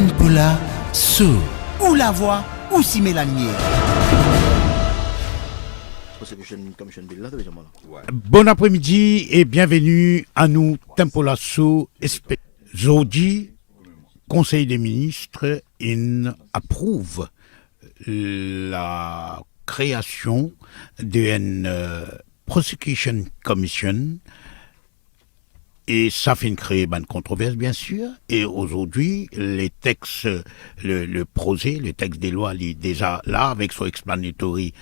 Tempola Sous. Ou la voix, ou si Mélanie. Bon après-midi et bienvenue à nous, Tempola Sous. Aujourd'hui, Conseil des ministres approuve la création d'une Prosecution Commission. Et ça fait une créer une controverse, bien sûr. Et aujourd'hui, les textes, le projet, le texte des lois, il est déjà là, avec son explanatory,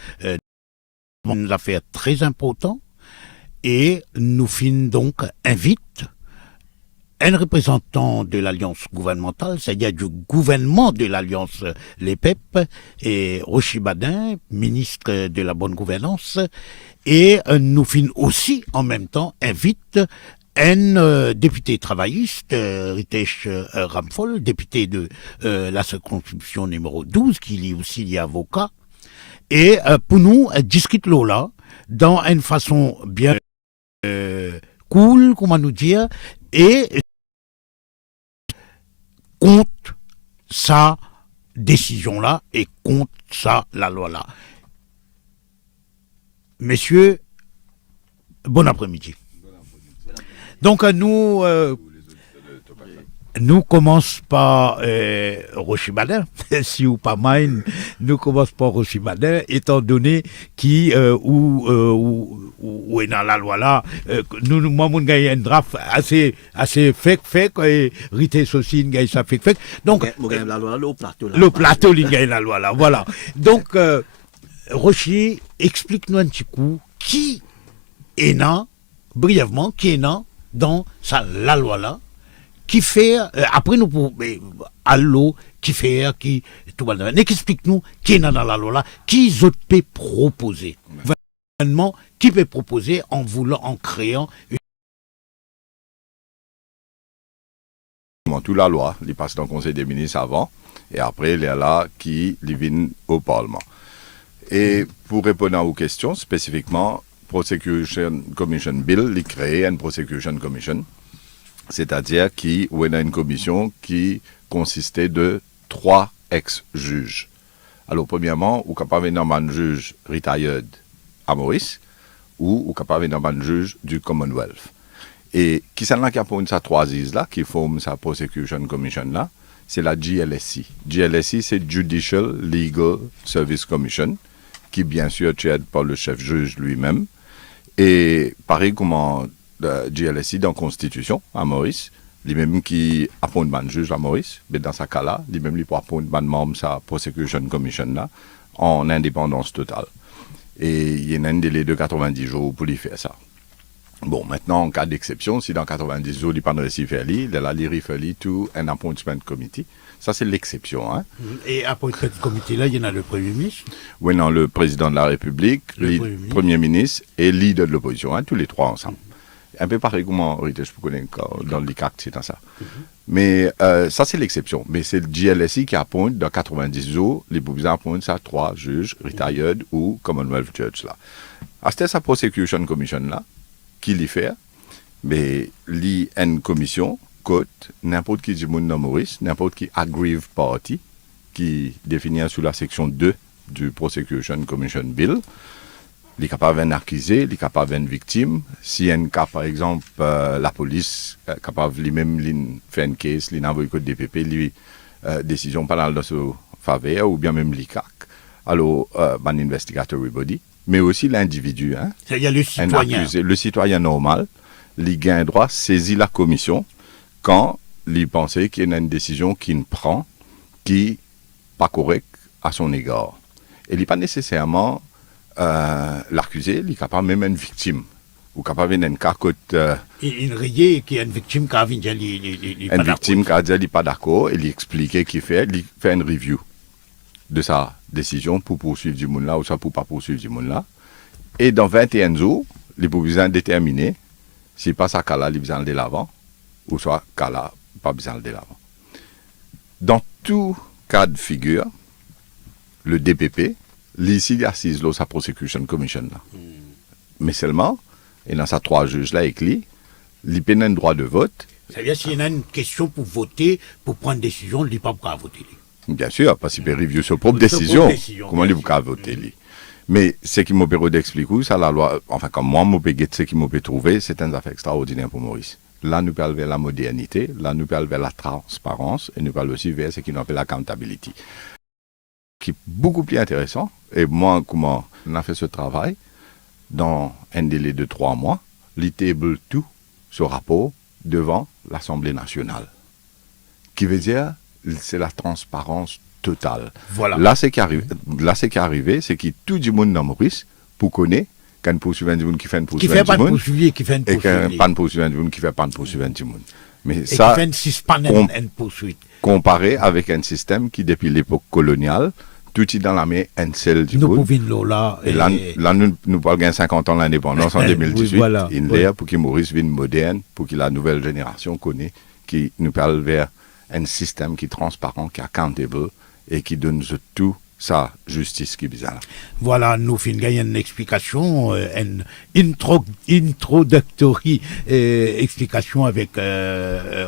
une affaire très importante. Et nous finissons donc, invite un représentant de l'alliance gouvernementale, c'est-à-dire du gouvernement de l'alliance Les PEP, et Rochi Badin, ministre de la bonne gouvernance. Et nous finissons aussi, en même temps, invite un député travailliste, Ritesh Ramphol, député de la circonscription numéro 12, qui est aussi avocat, et pour nous, discute là, dans une façon bien cool, comment nous dire, et contre sa décision-là, et contre la loi-là. Messieurs, bon après-midi. Donc nous commençons par Rochi Badin, si ou pas mine, nous commençons par Rochi Badin, étant donné qui où est dans la loi là, nous moi on gagne un draft assez fake et Rite aussi gagne ça fake. Donc la loi là, le plateau il gagne la loi là, voilà. Donc Rochi, explique-nous un petit coup qui est là brièvement qui est là dans la loi là, qui fait, après nous pour allo, qui fait, qui, tout le monde, explique-nous qui est dans la loi là, qui autres peut proposer. Gouvernement, qui peut proposer en créant une. Toute la loi, il passe dans le Conseil des ministres avant, et après, il y a là qui vient au Parlement. Et pour répondre à vos questions, spécifiquement, Prosecution Commission Bill, il crée une Prosecution Commission, c'est-à-dire qu'il y a une commission qui consistait de 3 ex-juges. Alors, premièrement, vous capable d'avoir un juge retired à Maurice, ou vous capable d'avoir un juge du Commonwealth. Et qui s'en a qui a pour ça 3 là, qui forment sa Prosecution Commission là, c'est la GLSC. GLSC, c'est Judicial Legal Service Commission, qui bien sûr est chaired par le chef juge lui-même. Et pareil comme GLSI dans la Constitution à Maurice, lui-même qui appointe un juge à Maurice, mais dans ce cas-là, lui-même lui peut appointe un membre de sa Prosecution Commission là, en indépendance totale. Et il y a un délai de 90 jours pour lui faire ça. Bon, maintenant, en cas d'exception, si dans 90 jours, il n'y a pas de récit faire, il a référé tout un appointment committee. Ça, c'est l'exception. Hein. Et après ce comité-là, il y en a le Premier ministre. Oui, non, le président de la République, le Premier ministre et le leader de l'opposition, hein, tous les 3 ensemble. Un peu pareil comme je connais dans l'ICAC, c'est dans ça. Mais ça, c'est l'exception. Mais c'est le GLSI qui appointe dans 90 jours, les présidents appointent ça 3 juges, retired ou Commonwealth Judge. Là. C'était sa Prosecution Commission là, qui l'y fait, mais il y a une commission n'importe qui du monde dans Maurice, n'importe qui aggrieved party, qui définit sous la section 2 du Prosecution Commission Bill, il est capable d'un accusé, il est capable d'une victime. Si il y a un cas, par exemple, la police est capable lui-même de faire une case, il envoie le DPP, lui, décision pénale de ce faveur, ou bien même l'ICAC. Alors, un investigatory body, mais aussi l'individu. Hein, il y a le citoyen. Un accusé, le citoyen normal, il gagne droit à saisir la commission quand il pensait qu'il y a une décision qu'il prend qui n'est pas correcte à son égard. Et il n'est pas nécessairement l'accusé, il est capable même une victime. Ou capable d'un cas une rayée qui est une victime qui a dit une victime qui a dit qu'il n'est pas d'accord, il explique qu'il fait une review de sa décision pour poursuivre du monde là ou ça pour pas poursuivre du monde là. Et dans 21 jours, les besoins déterminés, si pas ça cas-là, il besoin de l'avant, ou soit cas-là, pas besoin de l'avant. Dans tout cas de figure, le DPP, ici, il assise sa Prosecution Commission là. Mais seulement, et dans ces 3 juges là, il a un droit de vote C'est-à-dire, s'il y en a une question pour voter, pour prendre une décision, il n'est pas prêt à voter. Bien sûr, parce qu'il peut review sa propre Sa propre décision. décision, Comment il bien peut sûr. voter lui. Mais ce qui m'a permis d'expliquer, ça la loi, enfin comme moi, ce qui m'a trouvé, c'est une affaire extraordinaire pour Maurice. Là, nous parlons vers la modernité, là, nous parlons vers la transparence, et nous parlons aussi vers ce qu'on appelle l'accountability. Qui est beaucoup plus intéressant. Et moi, comment on a fait ce travail, dans un délai de 3 mois, il table tout ce rapport devant l'Assemblée nationale. Qui veut dire, c'est la transparence totale. Voilà. Là, ce qui est arrivé, c'est que tout le monde dans Maurice, pour connaître, quand il poursuit un monde qui fait une Qui fait poursuivre pas du de monde, poursuivi, qui fait une et qu'il poursuite. pas de poursuivre du monde qui fait pas de poursuivre du monde. Mais Et ça, qui fait une suspendre on- une poursuite. comparé avec un système qui, depuis l'époque coloniale, tout est dans la main un seul du Nous monde. pouvons là. Et là, nous parlons de 50 ans l'indépendance en Oui, 2018. voilà, Il oui. est pour que Maurice vienne moderne, pour que la nouvelle génération connaisse, qui nous parle vers un système qui est transparent, qui est accountable et qui donne tout sa justice qui est bizarre. Voilà, nous finissons gagner une explication, une introductory explication avec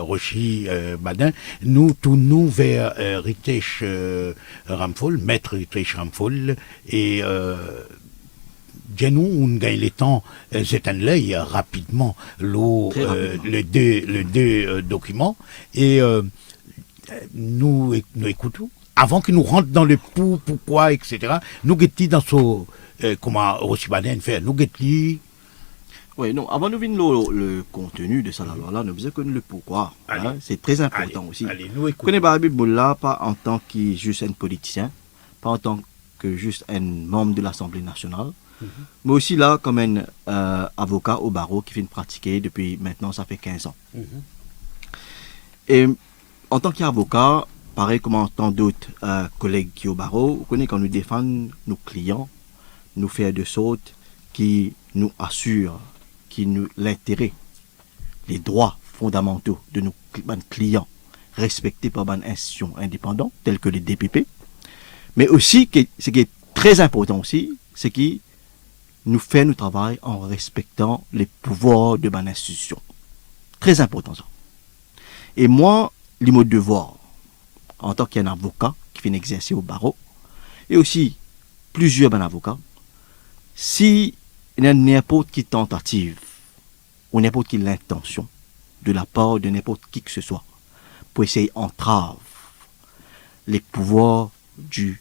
Rochi Badin. Nous tournons vers Ritesh Ramphol, maître Ritesh Ramphol, et dis-nous, on gagne le temps, c'est un l'œil rapidement, les deux documents, et nous écoutons. Avant qu'il nous rentre dans le pourquoi, etc., nous guettons dans ce, comment Rochibaden fait, nous guettons. Oui, non, avant de venir le contenu de ça, là, nous faisons connaître le pourquoi. Hein, c'est très important aussi. Allez, nous écoutons. Connais Barabi Boula, pas en tant que juste un politicien, pas en tant que juste un membre de l'Assemblée nationale, mais aussi là comme un avocat au barreau qui vient de pratiquer depuis maintenant, ça fait 15 ans. Et en tant qu'avocat, pareil comme en tant d'autres collègues qui au barreau, vous connaissez quand nous défendons nos clients, nous faire de sorte qui nous assurent qui nous l'intérêt, les droits fondamentaux de nos clients respectés par une institution indépendante telle que les DPP, mais aussi ce qui est très important aussi, c'est qu'il nous fait notre travail en respectant les pouvoirs de une institution. Très important ça. Et moi, les mots de devoir, en tant qu'un avocat qui vient exercer au barreau, et aussi plusieurs avocats, si il y a n'importe quelle tentative ou n'importe quelle intention de la part de n'importe qui que ce soit pour essayer d'entraver les pouvoirs du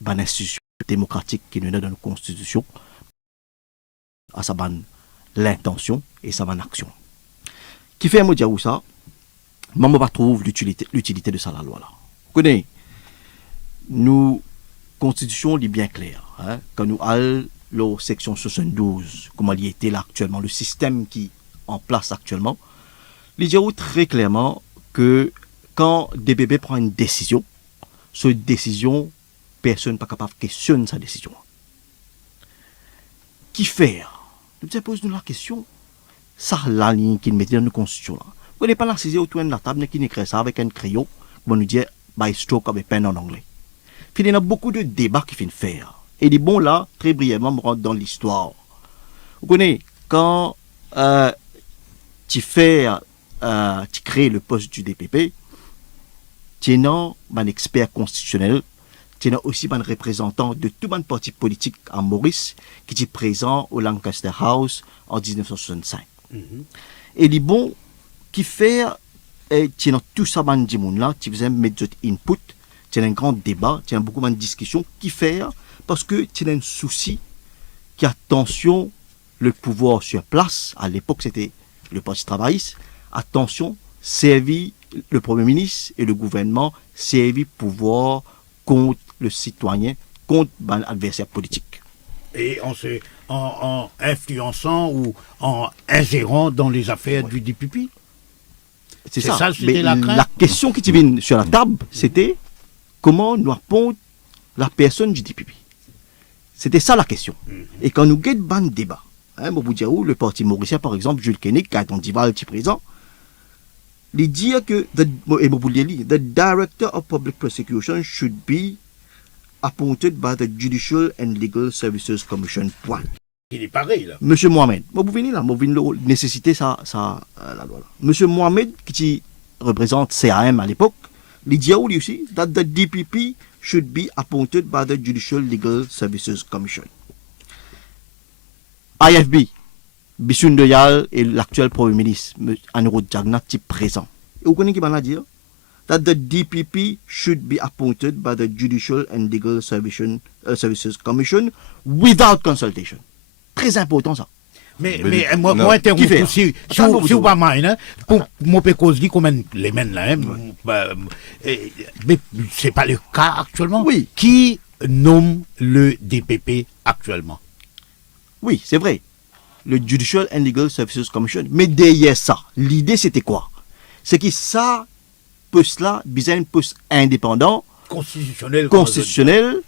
ban institution démocratique qui nous donne dans la Constitution, à sa ban l'intention et sa ban action. Qui fait un mot dire où ça, moi je trouve l'utilité de ça la loi là. Vous connaissez, nous Constitution est bien claire. Hein, quand nous allons la section 72, comment il était là actuellement, le système qui est en place actuellement, il dit très clairement que quand DPP prend une décision, cette décision, personne n'est pas capable de questionner sa décision. Qui faire? Nous posons la question, ça la ligne qui met dans la Constitution. Vous n'avez pas la saisie autour de la table qui écrit ça avec un crayon, on nous dit by stroke avec pen en anglais. Il y a beaucoup de débats qui viennent faire. Et les bons là, très brièvement, me rentre dans l'histoire. Vous connaissez, quand tu crées le poste du DPP, tu es un expert constitutionnel, tu es aussi un représentant de tout un parti politique en Maurice qui est présent au Lancaster House en 1965. Et les bons qui fait, tu es dans tout ça, là, tu faisais mettre input, tu as un grand débat, tu as beaucoup de discussions qui fait parce que tu as un souci qui attention le pouvoir sur place, à l'époque c'était le parti travailliste, attention, servi le Premier ministre et le gouvernement, servi pouvoir contre le citoyen, contre l'adversaire politique. Et en influençant ou en ingérant dans les affaires du DPP. C'est ça. C'était Mais la crainte. la question qui te vient sur la table, c'était comment nous répondre la personne du DPP. C'était ça la question. Et quand nous avons un débat, vous dire où le parti mauricien, par exemple, Jules Koenig, qui est un dival qui est présent, il dit que the director of public prosecution should be appointed by the Judicial and Legal Services Commission. Point. Il est pareil, là. Monsieur Mohamed, vous venez là, vous venez nécessiter la loi là. Monsieur Mohamed, qui représente CAM à l'époque, il dit aussi that the DPP should be appointed by the Judicial Legal Services Commission. IFB, Bissoun Doyal et l'actuel Premier ministre, Anirudh Jagnat, sont présents. Et vous connaissez qui va dire? That the DPP should be appointed by the Judicial and Legal Services Commission without consultation. Très important ça. Mais non. moi, Qui fait? si Attends, vous pas mal, hein, pour mon pécose dit comment les mène là, hein, mais c'est pas le cas actuellement. Oui. Qui nomme le DPP actuellement? Oui, c'est vrai. Le Judicial and Legal Services Commission. Mais derrière ça, l'idée c'était quoi? C'est que ça, poste-là, besoin un poste indépendant, constitutionnel,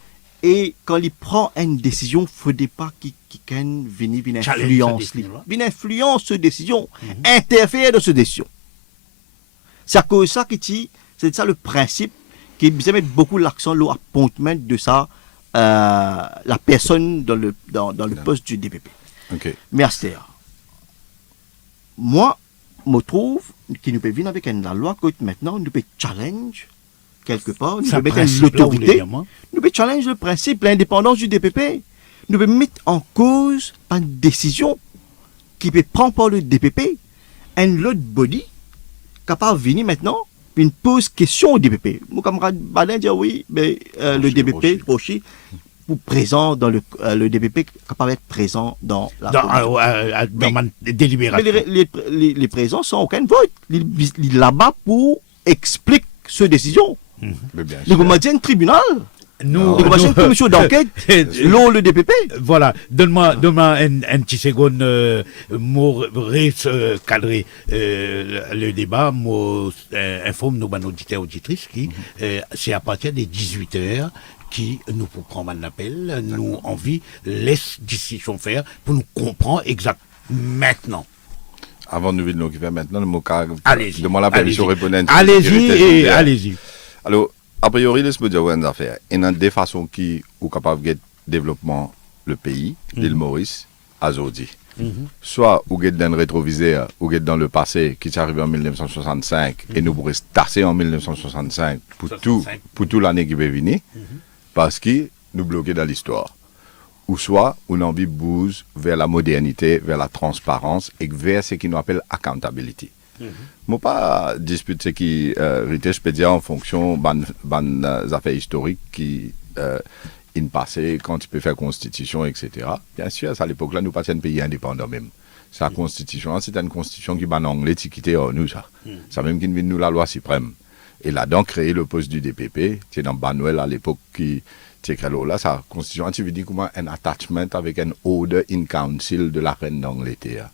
et quand il prend une décision, il ne faudrait pas qu'il vienne influence. Vienne influence cette décision, interférer dans cette décision. C'est à cause de ça que c'est ça le principe, qui besoin mettre beaucoup l'accent sur l'appointement de ça, la personne dans le poste du DPP. Ok. Merci. Moi, je trouve qu'il nous peut venir avec la loi que maintenant, nous peut challenge quelque part, nous Ça, peut mettre principe, là, vous voulez l'autorité, dire, moi? nous peut challenge le principe, l'indépendance du DPP. Nous peut mettre en cause une décision qui peut prendre par le DPP, un autre body capable de venir maintenant, une pose question au DPP. Mon camarade Balin dit oui, mais le DPP, Rochi, pour présent dans le DPP, capable d'être présent dans la Dans ma délibération. mais les présents sans aucun vote. Il là-bas pour expliquer cette décision. Mais bien Le sûr. gouvernement tribunal. Nous, Le gouvernement commission d'enquête. L'eau le DPP. Voilà, donne-moi un petit seconde, cadrer le débat, informe nos auditeurs auditrices qui, c'est à partir des 18h qui nous pour prendre un appel, nous envie, laisse décision faire pour nous comprendre exact maintenant. Avant de nous occuper maintenant, le mot Allez-y. demande la permission allez-y. répondre. Allez-y et allez-y. Alors, a priori, laisse-moi dire une affaire. Il y a des façons qui sont capables de développer le pays, l'île Maurice, à Zodi. Soit ou get dans le rétroviseur, ou get dans le passé, qui est arrivé en 1965, et nous pourrions se tasser en 1965 pour toute l'année qui va venir, parce que nous bloquons dans l'histoire. Ou soit, on a envie de bouger vers la modernité, vers la transparence, et vers ce qu'on appelle accountability. Je ne pas disputer ce qui je peux dire en fonction des affaires historiques qui in passé, quand tu peux faire constitution, etc. Bien sûr, à l'époque-là, nous passions un pays indépendant même. Sa constitution, c'est une constitution qui en anglais, qui quittait nous, ça. Ça même qui nous la loi suprême. Et là-dedans, créer le poste du DPP, c'est dans Banuel à l'époque qui là, sa constitution, tu veux dire comment un attachment avec un order in council de la reine d'Angleterre.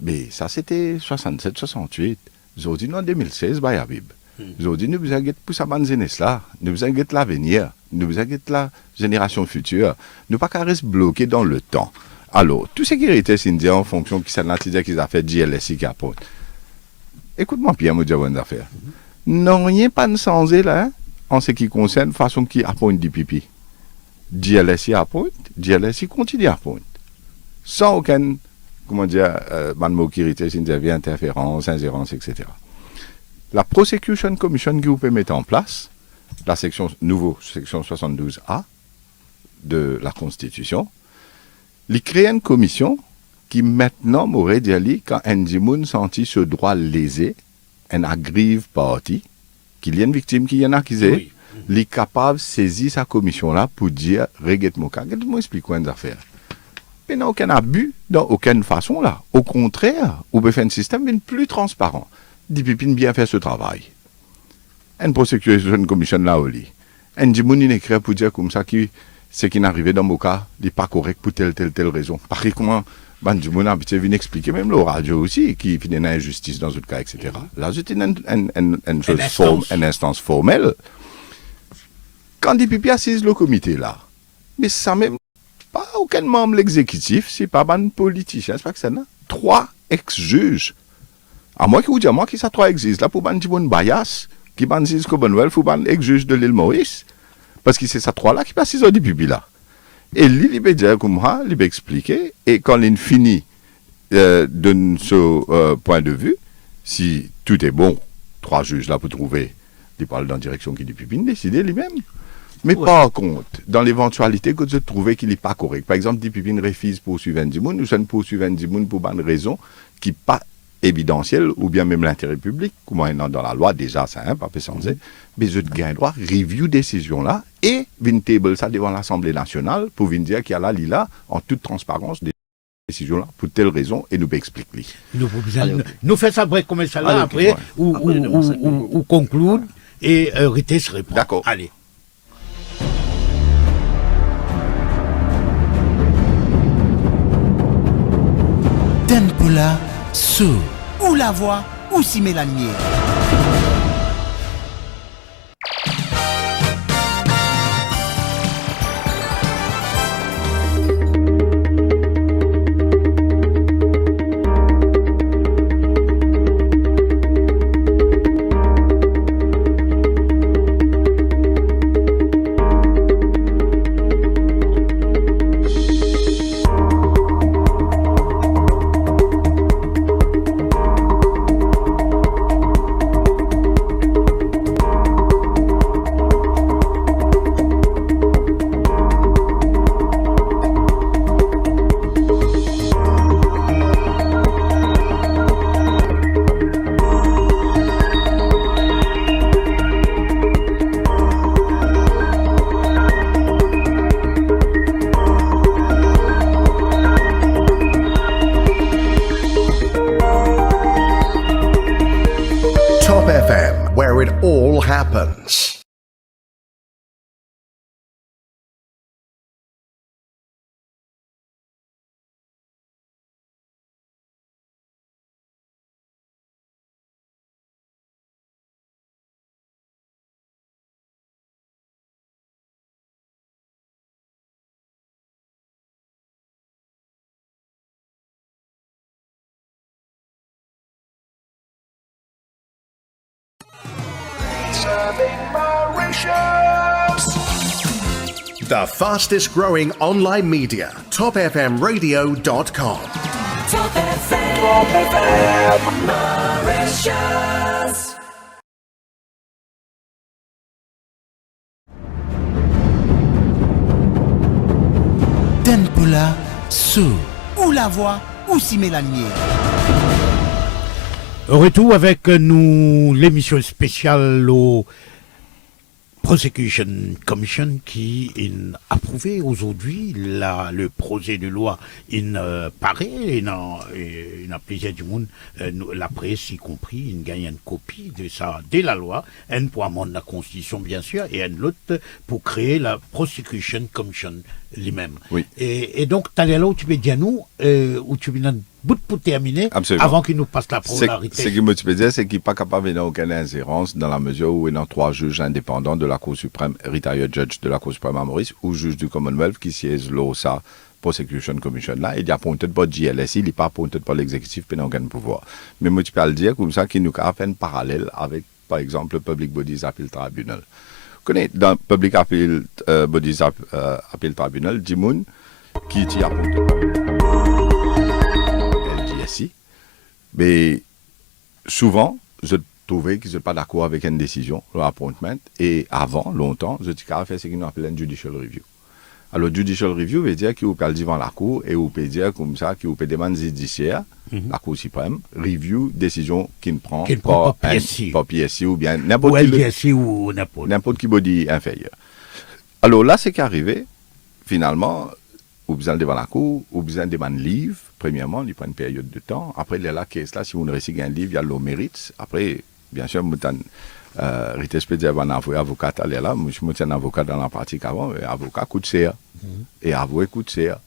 Mais ça, c'était 67-68. Aujourd'hui, en 2016, bah, Yabib. Aujourd'hui, nous avons pour sa bande jeunesse là, nous avons l'avenir, nous avons la génération future. Nous ne pouvons pas rester bloqués dans le temps. Alors, tout ce qui était Cindy en fonction qui s'est dit qu'ils ont fait GLSI qui apporte. Écoute-moi bien, mon dieu, bonne affaire. Non, rien pas de changé là, hein, en ce qui concerne la façon qui apporte du pipi. GLSI apporte, GLSI continue à apporter. Sans aucun, comment dire, mot qui était Cindy, interférence, ingérence, etc. La Prosecution Commission qui vous peut mettre en place, la section 72A de la Constitution, il crée une commission qui maintenant m'aurait dit quand un Jimoun senti ce droit lésé, un agrive parti, qu'il y a une victime qui y en a accusé, il est capable de saisir sa commission-là pour dire, regarde-moi, explique-moi une affaire. Il n'y a aucun abus dans aucune façon là. Au contraire, on peut faire un système plus transparent. DPP bien fait ce travail. Une prosecution commission là au lit. Un Jimoun écrit pour dire comme ça que ce qui est arrivé dans mon cas n'est pas correct pour telle raison. Par exemple, comment Ben Jimoun a venu expliquer, même le radio aussi, qui fait une injustice dans ce cas, etc. Là, c'était une instance formelle. Quand DPP assise le comité là, mais ça même pas aucun membre de l'exécutif, c'est pas un politicien, c'est pas que ça, non? 3 ex-juges. À moi qui vous dis, à moi qui ça 3 ex-juges, là pour ban Jimoun Bayas, qui ban Ziz Commonwealth, faut ban ex-juge de l'île Maurice. Parce que c'est ça 3 là qui passe au DPP là. Et il va dire comme ça, il va expliquer, et quand il finit de ce point de vue, si tout est bon, 3 juges là pour trouver, il parle dans la direction qui dit Pipine, décider lui-même. Mais par contre, dans l'éventualité que je trouvais qu'il n'est pas correct, par exemple, dit Pipine refuse poursuivre un Dimoun, nous sommes poursuivre un Dimoun pour une raison qui n'est pas évidentielle, ou bien même l'intérêt public, comme dans la loi, déjà, ça, pas censé, mais je gagne droit, review décision là, et vin table ça devant l'Assemblée nationale, pour venir dire qu'il y a là, en toute transparence, des décisions là, pour telle raison, et nous expliquer. Nous faisons ça break comme ça là, après, ou conclure, et Rité se répond. D'accord. Allez. Tempola, sous, ou la voix, ou s'y met la lumière. Top FM, where it all happens. The fastest growing online media, topfmradio.com. Top FM Mauritius. Tempola, sous, ou la voix, ou s'y met la lumière. Retour avec nous l'émission spéciale au Prosecution Commission qui a approuvé aujourd'hui le projet de loi paraît, il a plaisir du monde, la presse y compris, il gagne une copie de ça dès la loi, un pour amender la Constitution bien sûr, et un l'autre pour créer la Prosecution Commission lui-même. Oui. Et donc, tu allais là où tu peux dire nous, où tu viens bout pour terminer, Absolument. avant qu'il nous passe la popularité. Ce qui me dire, c'est qu'il n'est pas capable d'avoir aucune ingérence dans la mesure où il y a 3 juges indépendants de la Cour suprême, retired judge de la Cour suprême à Maurice, ou juge du Commonwealth qui siège l'OSA, Prosecution Commission là, il n'y a peut-être pas de JLSI, il n'est pas peut-être pas l'exécutif, il n'a aucun pouvoir. Mais moi, tu peux le dire comme ça, qu'il nous a fait un parallèle avec, par exemple, le Public Bodies Appeal Tribunal. Vous connaissez, dans le Public Bodies Appeal Tribunal, Dimoun, qui y a LGSI, mais souvent, je trouvais qu'ils n'étaient pas d'accord avec une décision, l'appointment, et avant, longtemps, je dis qu'il a fait ce qu'on appelle un judicial review. Alors, judicial review veut dire qu'il peut aller devant la Cour et il peut dire comme ça qu'il peut demander judiciaire, la Cour suprême, review, décision qu'il ne prend pas PSI ou bien n'importe qui body inférieur. Alors là, c'est qu'arrivé, finalement, ou besoin devant la Cour, ou besoin de demander livre, premièrement, il prend une période de temps. Après, il y a la caisse là, si vous ne recevez un livre, il y a le mérite. Après, bien sûr, Rite je peux dire un avocat allait là, moi je suis un avocat dans la pratique avant, et avocat coûte cher. Et avoué coûte cher.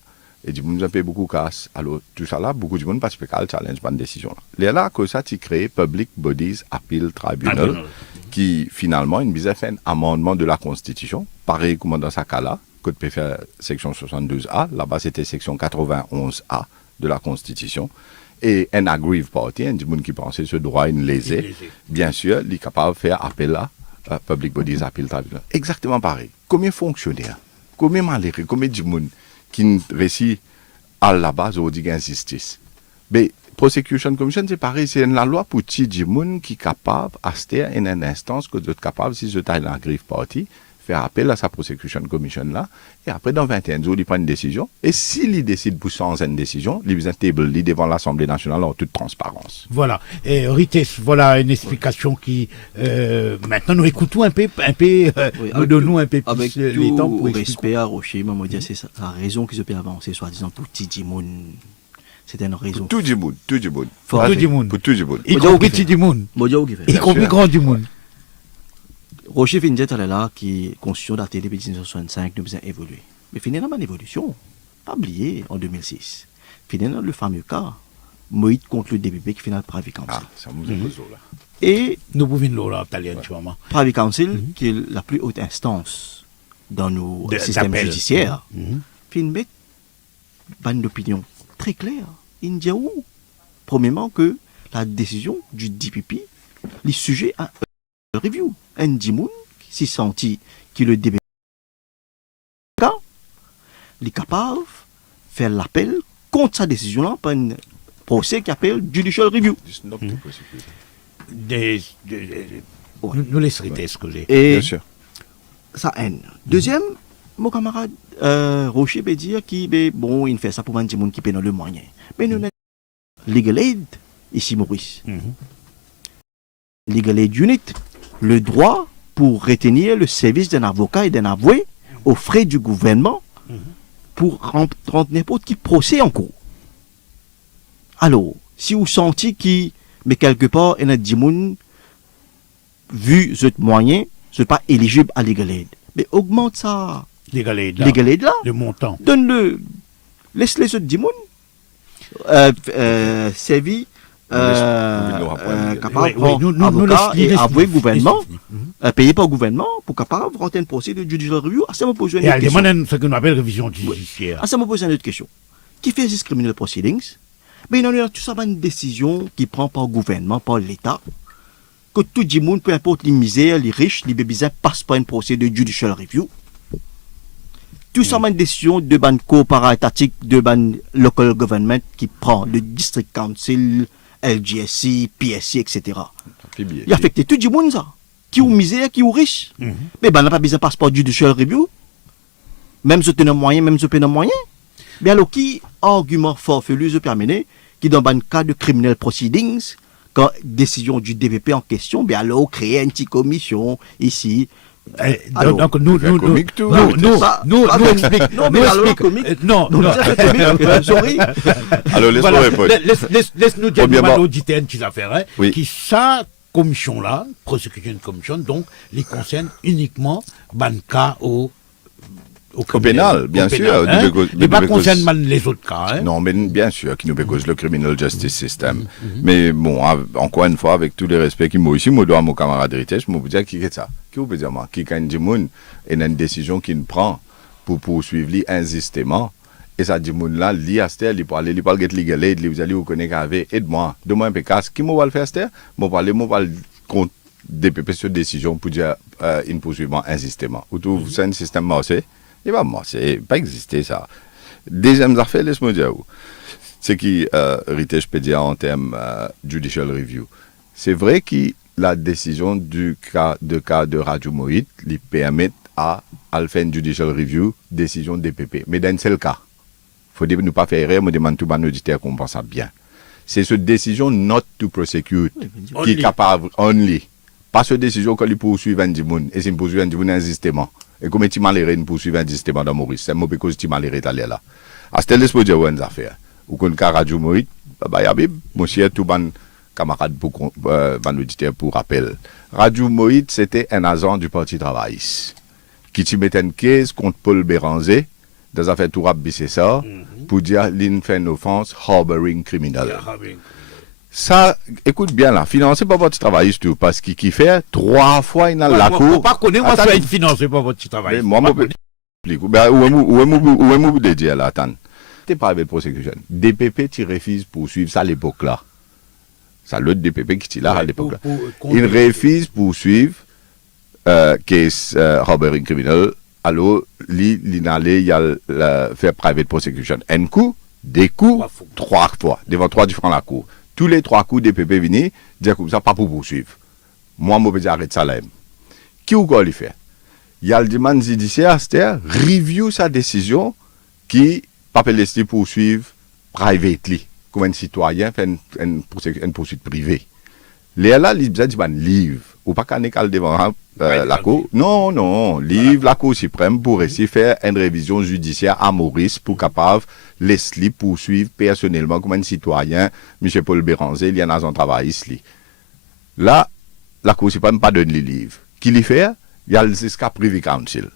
Et du monde a payé beaucoup de casse. Alors tout ça là, beaucoup de monde participe à le challenge par une décision là. Là que ça tu crées Public Bodies Appeal Tribunal qui finalement une vise fait un amendement de la Constitution, pareil comme dans ce cas-là, Code PFR section 72A, là-bas c'était section 91A de la Constitution. Et un aggrieved party, un monde qui pensait ce droit une lésé, bien sûr, il est capable de faire appel à Public Bodies Appeal Tribunal. Exactement pareil. Combien fonctionnaire Combien malheureux, combien de gens qui réussit à la base au dit injustice. Mais Prosecution Commission, c'est pareil, c'est une loi pour tous les gens qui sont capables, à cette une instance que vous êtes capable, si vous êtes dans la griffe partie, faire appel à sa Prosecution Commission là, et après, dans 21 jours, il prend une décision. Et s'il décide pour sans une décision, il vient table devant l'Assemblée nationale en toute transparence. Voilà. Et Rites, voilà une explication qui maintenant nous écoutons un peu, nous donnons un peu avec plus les temps pour tout expliquer. respect à Rocher, moi, je dis c'est la raison qui se peut avancer, soi-disant pour Titi Moun. C'était une raison. Tout le monde, tout le monde. Pour tout le monde. Pour tout le monde. Y compris petit du monde. Y compris grand du monde. Rocher vient de dire là que la constitution datée depuis 1965 nous a évolué. Mais finalement, l'évolution, pas oublié en 2006. Finalement, le fameux cas, Moïse contre le DPP qui finit Privy Council. Ah, ça nous est là. Et Nous pouvons nous là, italien, tu vois. Privy Council, qui est la plus haute instance dans nos systèmes d'appel. judiciaires, fait une opinion très claire. Il dit où, premièrement, que la décision du DPP est sujet à un review. Un dimoun, si senti qui le DPP est capable de faire l'appel contre sa décision-là par un procès qui appelle Judicial Review. Nous laisserons excuser. Et Bien sûr. ça haine. Deuxième, mon camarade Rocher peut dire qu'il bon, il fait ça pour un petit monde qui paie dans le moyen. Mais nous avons Legal Aid, ici Maurice. Legal Aid Unit, le droit pour retenir le service d'un avocat et d'un avoué aux frais du gouvernement pour rendre n'importe qui procès en cours. Alors, si vous sentez qu'il, mais quelque part, il y a des gens, vu ce moyen, ce n'est pas éligible à Legal Aid. Mais augmente ça. Legal Aid là. Le montant. Donne-le. Laisse-les autres gens servi capable de avocat et avoué gouvernement, payé par le gouvernement pour capable de rentrer un procès de judicial review. À ça me pose une Et elle question. demande ce qu'on appelle révision judiciaire. À ça me pose une autre question. Qui fait this criminal proceedings? Mais il y a tout ça une décision qui prend par le gouvernement, par l'État, que tout le monde, peu importe les misères, les riches, les bébés, passent par un procès de judicial review. Tout ça, une décision de ban coopérative, de ban local government qui prend le district council, LGSC, PSC, etc. Il affecte tout le monde, ça. Qui ont misère, qui ont riche. Mais ben, on n'a pas besoin de passeport judicial review. Même si tu as moyen, même si tu as moyen. Mais alors, qui argument farfelu se permet, qui dans le cas de criminal proceedings, quand décision du DPP en question, bien alors créer une petite commission ici. Alors, Donc nous explique. Non, sorry. Alors, laisse-moi répondre. Laisse-nous dire Premièrement- mal auditer qui affaires, hein, Oui. qui ça commission-là, Prosecution Commission, donc, les concerne uniquement Banca au pénal, bien sûr. Hein? Du Mais pas because- concerne mal les autres cas. Hein? Non, mais bien sûr, qui nous cause le criminal justice system. Mais bon, encore une fois, avec tous les respects qui m'ont ici, moi, dois mon camarade Rites, je vous dire qui est ça. Qui vous peut dire, moi, qui a une décision qu'il prend pour poursuivre lui insistement. Et ça dit, là, lui, à cette il peut aller, il peut aller legal aid, vous allez vous connaître avec, aide-moi, donne-moi un peu casse. Qui m'a le faire, cette moi, parler contre DPP sur décision pour dire, une poursuivant insistement. Ou tout, c'est un système marché. Il va marcher, pas exister ça. Deuxième affaire, laisse-moi dire, c'est qui, Rites, je peux dire en termes judicial review. C'est vrai que la décision du cas de Radio Moïse lui permet à faire une judicial review, décision DPP. Mais dans ce cas, il faut ne pas faire erreur, me demande tout le auditeur qu'on pense ça bien. C'est cette décision not to prosecute qui est capable only. Pas cette décision qu'on lui poursuit un dimoun, et c'est une poursuite un dimoun insistement. Et comme tu malheureux une poursuite insistement dans Maurice, c'est mauvais cause tu malheureux d'aller là. À ce laisse-moi dire une affaire. Ou qu'on a Radio Moïse, yabib, monsieur tout ban camarade pour ban auditeur pour rappel. Radio Moïse, c'était un agent du Parti travailliste qui t'y mettait une caisse contre Paul Béranger dans l'affaire Tourab Bissessa pour dire qu'il fait une offense harboring criminal. Ça, écoute bien là, financé par votre travailliste tout, parce qu'il qui fait 3 fois il a la cour. Faut pas connaître, moi, ça va être financé par votre travail. Mais moi, je peux expliquer. Où est-ce que dire là, attends. T'es pas avec prosecution. DPP, tu refuses poursuivre ça à l'époque là. Ça, l'autre DPP qui est là à l'époque là. Il refuse poursuivre case harboring criminal alors, il y a le faire private prosecution. Un coup, des coups, 3 fois, devant 3 différents la cour. Tous les 3 coups, DPP viennent dire comme ça, pas pour poursuivre. Moi, je vais dire arrête ça là. Qui ou quoi le fait? Il y a le demande judiciaire, c'est-à-dire review sa décision qui pas laisser poursuivre privately, comme un citoyen fait une poursuite privée. Là, il dit livre, ou pas qu'un écal devant la cour. Non, livre la cour suprême pour essayer de faire une révision judiciaire à Maurice pour capable laisser poursuivre personnellement comme un citoyen, M. Paul Béranger, il y en a un travail ici. Là, la cour suprême pas donne les livres. Qui les fait? Il y a le CISCA Privy Council.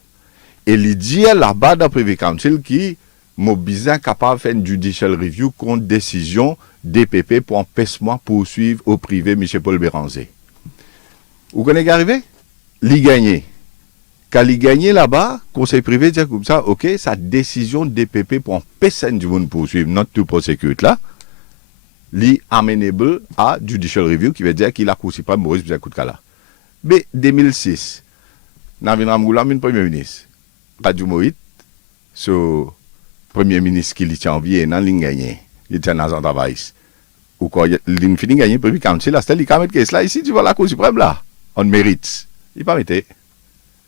Et il dit là-bas dans Privy Council qui mobilisent capable de faire une judicial review contre décision DPP pour empêchement poursuivre au privé M. Paul Béranger. Vous connaissez arrivé? Il gagné. Quand il gagné là-bas, conseil privé dit comme ça, ok, sa décision DPP pour empêcher du monde poursuivre, not to prosecute là, li amenable à judicial review qui veut dire qu'il a cours suprême Maurice Bizakout-Kala. Mais 2006, Navin Ramgoula, mon premier ministre, Radio Moïse, ce premier ministre qui était en vie et non gagné, il était dans un travail. Ou quoi, il finit gagner Privy Council, là, c'était le caméra de là, ici, tu vois la cour suprême là, on mérite. Il pas metté.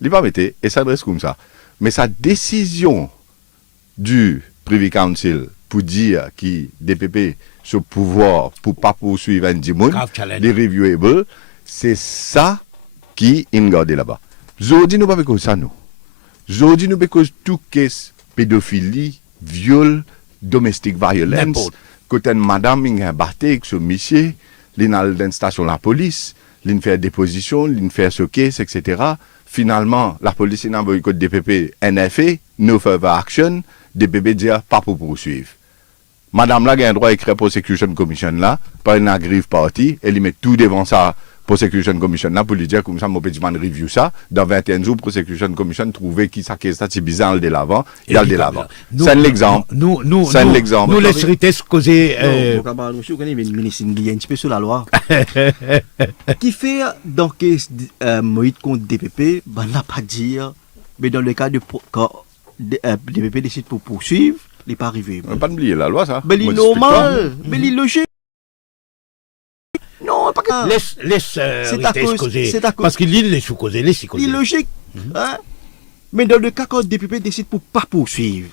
Il pas metté et ça adresse comme ça. Mais sa décision du Privy Council pour dire que DPP ce pouvoir pour pas poursuivre un démon, les reviewable, c'est ça qui est gardé là-bas. Aujourd'hui, nous ne pouvons pas ça, nous. Aujourd'hui, nous pouvons tout caisse pédophilie, viol, domestic violence, quand une madame a battu avec ce monsieur, il a dans une station de la police, il fait déposition, il fait ce caisse, etc. Finalement, la police a envoyé code DPP, NFA, no further action, DPP dit pas pour poursuivre. Madame là a un droit à écrire Prosecution Commission là, par une agrive partie, elle met tout devant ça, Prosecution Commission là, pour lui dire comme ça, mon petit man review ça, dans 21 jours, Prosecution Commission trouver qui ça, c'est bizarre, de l'avant, il y a de l'avant. C'est l'exemple. C'est l'exemple. Nous laisserions causer. Monsieur, vous connaissez, le ministre, il y a un petit peu sur la loi. Qui fait, dans le Moïse contre DPP, on n'a pas dire, mais dans le cas de quand DPP décide pour poursuivre, il n'est pas arrivé. On ne pas oublier la loi, ça. Mais il est normal, mais il est logique. Non, pas que. Laisse causer. Parce qu'il les sous-causer, laisse causer. Il est logique. Hein? Mais dans le cas quand le DPP décide pour ne pas poursuivre,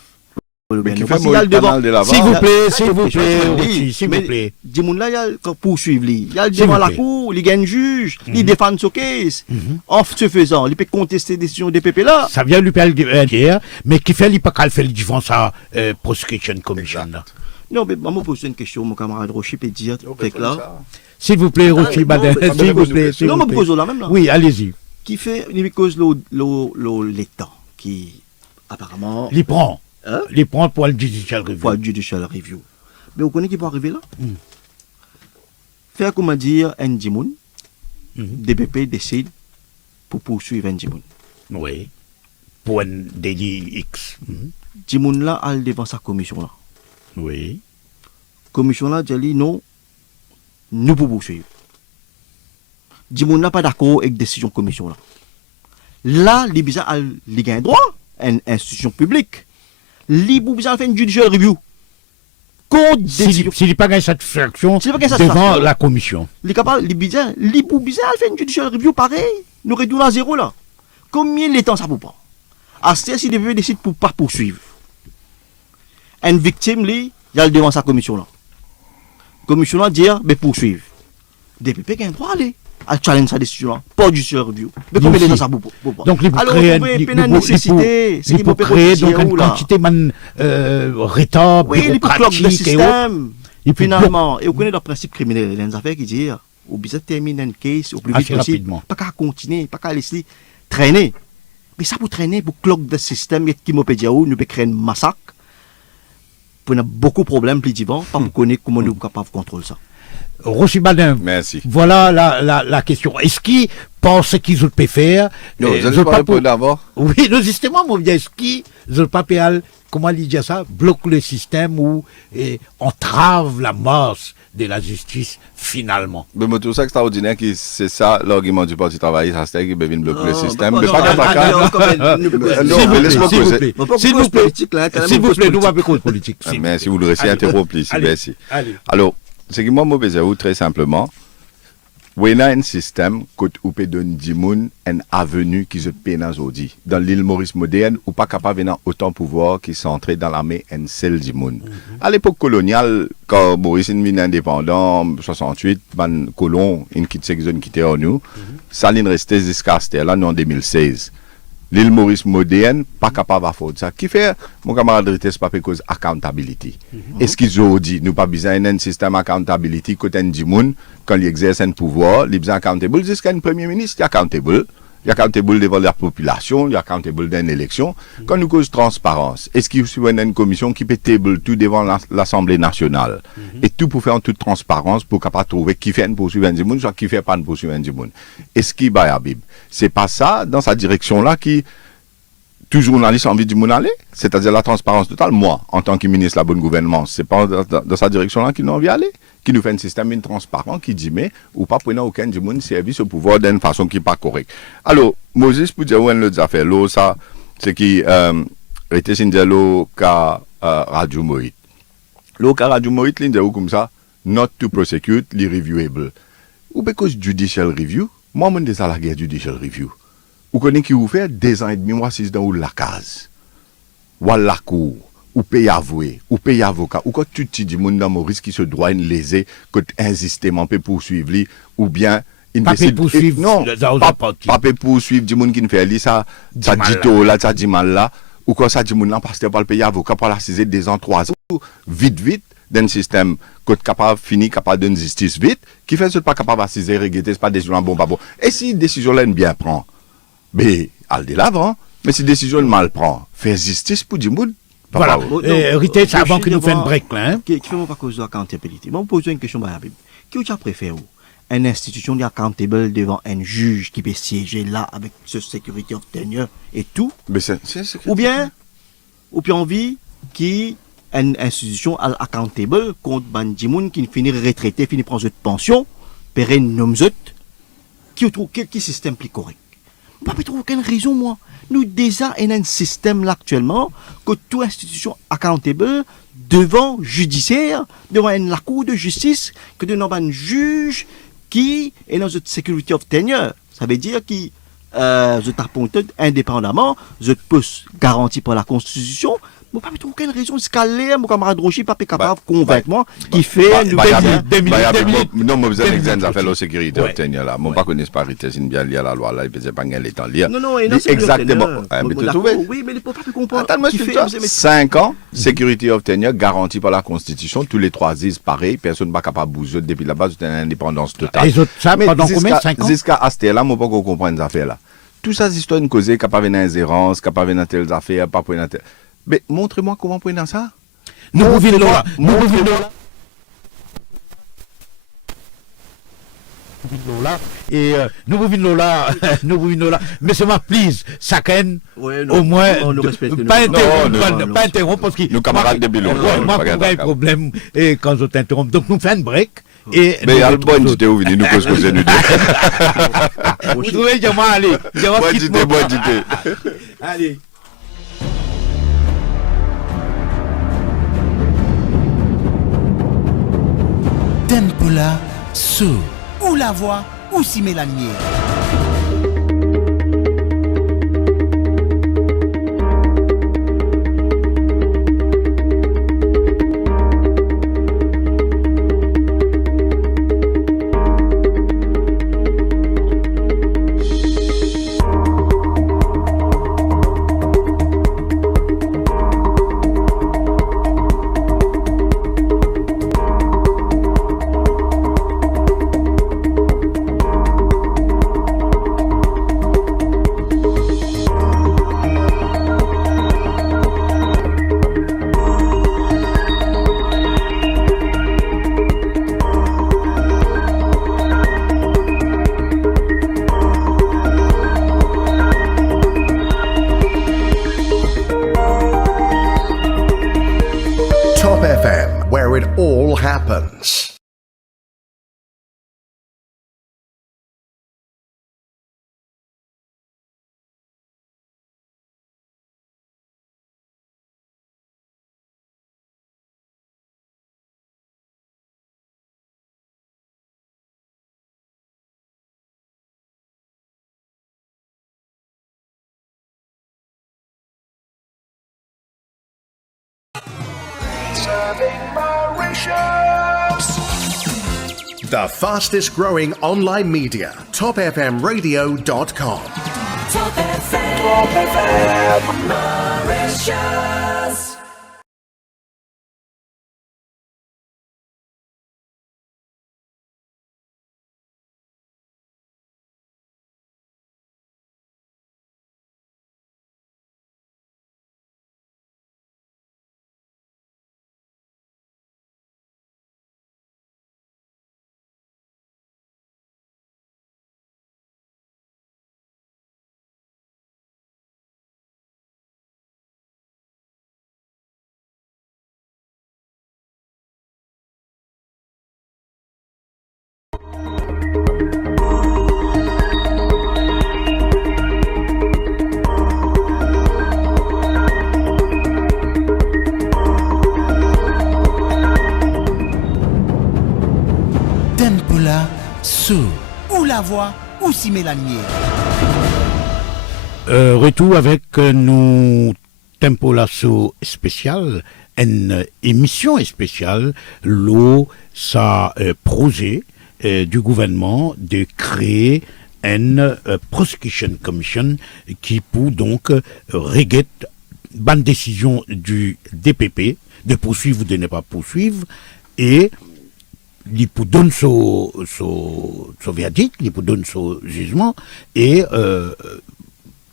mais qui fait le devant de l'avant. S'il vous plaît. Dimoun là, il y a poursuivre. Il y a devant la cour, il y a un juge, il défend ce case. En ce faisant, il peut contester la décision du DPP là. Ça vient lui parler hier, mais qui fait, il pas qu'à faire devant sa prosecution commission là. Non, mais je pose une question, mon camarade Rocher peut dire, là. S'il vous plaît, Rocher, madame, s'il vous plaît. Non, mais je pose là même là. Oui, allez-y. Qui fait, il cause l'État, qui apparemment. Il prend. Les prend pour le judicial review. Pour le judicial review. Mais vous connaissez qui peut arriver là? Faire comment dire un Dimoun, DPP décide pour poursuivre un Dimoun. Oui. Pour un délit X. Dimoun là, elle devant sa commission là. Oui. Commission là, dit non, nous pouvons poursuivre. Dimoun n'a pas d'accord avec la décision de commission là. Là, les bizarres, il a un droit, une institution publique. Les bizarres fait une judicial review. S'il n'y a pas de satisfaction devant la commission. Les bizarres fait une judicial review pareil. Nous réduisons à zéro là. Combien de temps ça vous prend? À ce si DPP décide pour ne pas poursuivre. Une victime, il y a devant sa commission là. Commission là dit, mais poursuivre. DPP a un droit aller. À challenge sa décision là. Pas du judicial review. Mais combien de temps ça vous prend? Donc, il faut créer donc une quantité de rétab, bureaucratique et finalement, et vous connaissez le principe criminel, il y a des affaires qui disent, au besoin de terminer une case au plus vite possible. Pas qu'à continuer, pas qu'à laisser traîner. Mais ça pour traîner, pour cloque le système qui m'a dit, nous peut créer un massacre. Pour nous beaucoup de problèmes plus divers, pas pour connaître comment nous sommes capables de contrôler ça. Rossi Badin, merci. Voilà la question. Est-ce qu'ils pensent qu'ils peuvent faire? Non, je ne pas répondre d'abord. Oui, justement, mon bien, est-ce qu'ils ne pas faire, comment il dit ça, bloque le système ou entrave la masse de la justice finalement. Mais je trouve ça extraordinaire que c'est ça l'argument du Parti travailliste, c'est qu'il veut bloquer le système. Mais non, pas non, laisse-moi poser. S'il vous plaît, nous va pas cause politique. Mais si vous le restez interrompu ici, merci. Alors, ce qui m'a mauvais très simplement, il y a un système qui peut donner 10 personnes une avenue qui se peine aujourd'hui. Dans l'île Maurice moderne, ou pas capable de autant de pouvoir qui sont entrés dans l'armée un seul 10 personnes. À l'époque coloniale, quand Maurice est indépendant, en 68, les colons, ils quittent ces zones qui étaient en nous, ça n'est resté jusqu'à là, nous en 2016. L'île Maurice moderne, pas capable de faire ça. Qui fait, mon camarade Rites, c'est pas cause accountability. Est-ce qu'ils ont dit, nous pas besoin d'un système accountability côté du monde, quand ils exercent un pouvoir, ils sont accountable. Jusqu'à un premier ministre, il est accountable. Il est accountable devant la population, il est accountable dans une élection. Quand nous cause transparence, est-ce qu'il y a une commission qui peut table tout devant l'Assemblée nationale? Et tout pour faire en toute transparence, pour capable trouver qui fait une poursuite un monde, soit qui fait pas une poursuite un monde. Est-ce qu'il y a Bible? C'est pas ça, dans sa direction-là, qui tout journaliste a envie du monde aller, c'est-à-dire la transparence totale. Moi, en tant que ministre de la bonne gouvernance, c'est pas dans sa direction-là qu'il a envie d'aller, qui nous fait un système transparent qui dit mais ou pas prendre aucun du monde service au pouvoir d'une façon qui n'est pas correcte. Alors, Moses pour dire où est l'autre affaire, là, ça, c'est qui était sin dire là qu'à Radio Moïse. Là qu'à Radio Moïse, il dit comme ça, not to prosecute, reviewable. Ou because judicial review, moi, je dis à la guerre judicial review. Vous connaissez qui vous fait 2 ans et demi, moi, 6 dans la case, ou à la cour, ou paye avoué, ou paye avocat, ou quand tu te dis, mon dans Maurice qui se doit une lésée, que insistément peut poursuivre lui, ou bien, il décide. Poursuivre, non, pas peut poursuivre, du monde qui ne fait lui, ça dit tout là, ça dit mal là, ou quand ça dit mon là, parce que pas le payer avocat pour l'assiser 2 ans, 3 ans, vite, d'un système, que capable, fini, capable d'une justice vite, qui fait ce pas capable d'assiser, regretter, c'est pas décision bon, pas bon. Et si décision là, bien prend, mais, al de l'avant, mais si décision mal prend, faire justice pour du monde. Voilà. Rité, c'est avant que nous fassions un break là. Qui fait pas cause d'accountability. Moi, je pose une question à la Bible. Qui tu préfères une institution d'accountable devant un juge qui peut siéger là avec ce security of tenure et tout? Mais ou bien envie qui une institution accountable contre Bandimoun qui finit retraité, finit prendre cette pension, pérenne nomzot, qui système plus correct? Pas trouver aucune raison, moi. Nous déjà un système là actuellement que toute institution accountable devant judiciaire, devant la cour de justice, que devant un juge qui est dans cette security of tenure. Ça veut dire que je t'appointe indépendamment, je peux garantir par la Constitution. Je ne pas trouver aucune raison jusqu'à l'air, mon camarade Rocher, pas capable de convaincre moi, qui fait non, mais vous avez exemple, ça fait la sécurité obtenir là. Mon pas connaître parité, c'est bien lié à la loi là, il faisait pas gagner les temps liés. Non, exactement. Mais tu trouves? Oui, mais il ne peut pas comprendre. Attends, moi, 5 ans, sécurité obtenir, garantie par la Constitution, tous les 3 ans, pareil, personne n'est pas capable de bouger depuis la base, c'est une indépendance totale. Et ça, pendant combien? 5 ans? Jusqu'à Asté, là, moi, pas qu'on comprenne ces affaires là. Tout ça, c'est histoire de causer, capable d'une ingérence, capable d'une telle affaire, pas pour une telle. Mais montrez-moi comment prendre dans ça. Nous pouvons là. Et nous pouvons là. Mais c'est ma please, chacun au moins pas interrompre parce que nos camarades de Bilon. Moi, j'ai un problème et quand je t'interromps. Donc nous faisons un break. Et mais il y a le bon idée où venir nous causer nous deux. Vous trouvez Diamant, allez. Bonne idée. Allez. Tempola, sous, ou la voix, ou si met la lumière. Top FM, where it all happens. serving Mauritius. The fastest growing online media, topfmradio.com. Top FM, Mauritius. Tempula Sous. Ou la voix, ou si Mélanie. Retour avec nous Tempo Lasso spécial, une émission spéciale, l'eau, ça projet du gouvernement de créer une prosecution commission qui peut donc régler bonne décision du DPP de poursuivre ou de ne pas poursuivre et il peut donner son verdict, il peut donner son jugement et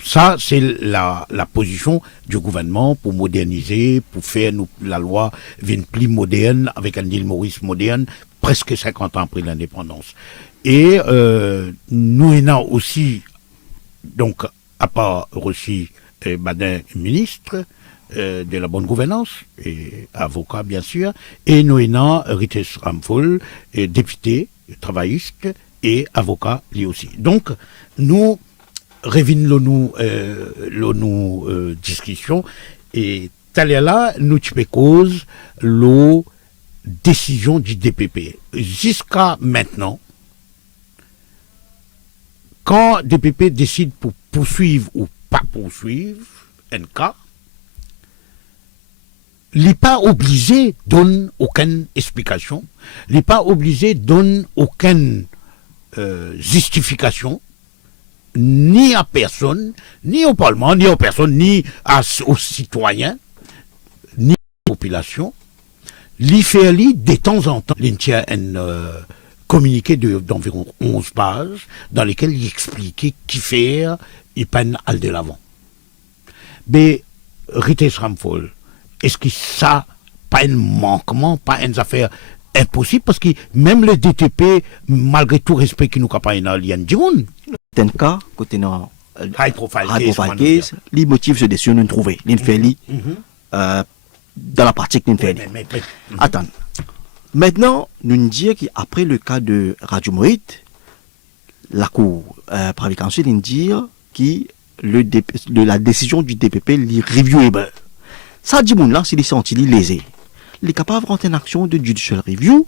ça, c'est la position du gouvernement pour moderniser, pour faire la loi vienne plus moderne, avec un île Maurice moderne, presque 50 ans après l'indépendance. Et nous avons aussi, donc, à part aussi Badin ministre de la bonne gouvernance, et avocat bien sûr, et nous avons Rites Ramphol, député, travailliste et avocat lui aussi. Donc, nous revenons nous discussion et là nous tu cause la décision du DPP jusqu'à maintenant quand DPP décide pour poursuivre ou pas poursuivre un cas, il n'est pas obligé de donner aucune explication, il n'est pas obligé de donner aucune justification ni à personne, ni au Parlement, ni aux personnes, ni aux citoyens, ni à la population. L'IFERLI, de temps en temps, il tient un communiqué d'environ 11 pages dans lesquels il expliquait qui faire, il peine à de l'avant. Mais, Rites Ramphol, est-ce que ça, pas un manquement, pas une affaire impossible, parce que même le DTP, malgré tout respect qu'il nous a pas, il y a du monde. Dans le cas, côté dans high profile case, les motifs de décision nous trouver. Nous fait dans la pratique nous fait. Attends. Maintenant, nous disons qu'après le cas de Radio Moïte, la Cour pratique ensuite nous dit que la décision du DPP est reviewable. Ça dit là, s'il est senti lésé, il est capable de rentrer en action de judicial review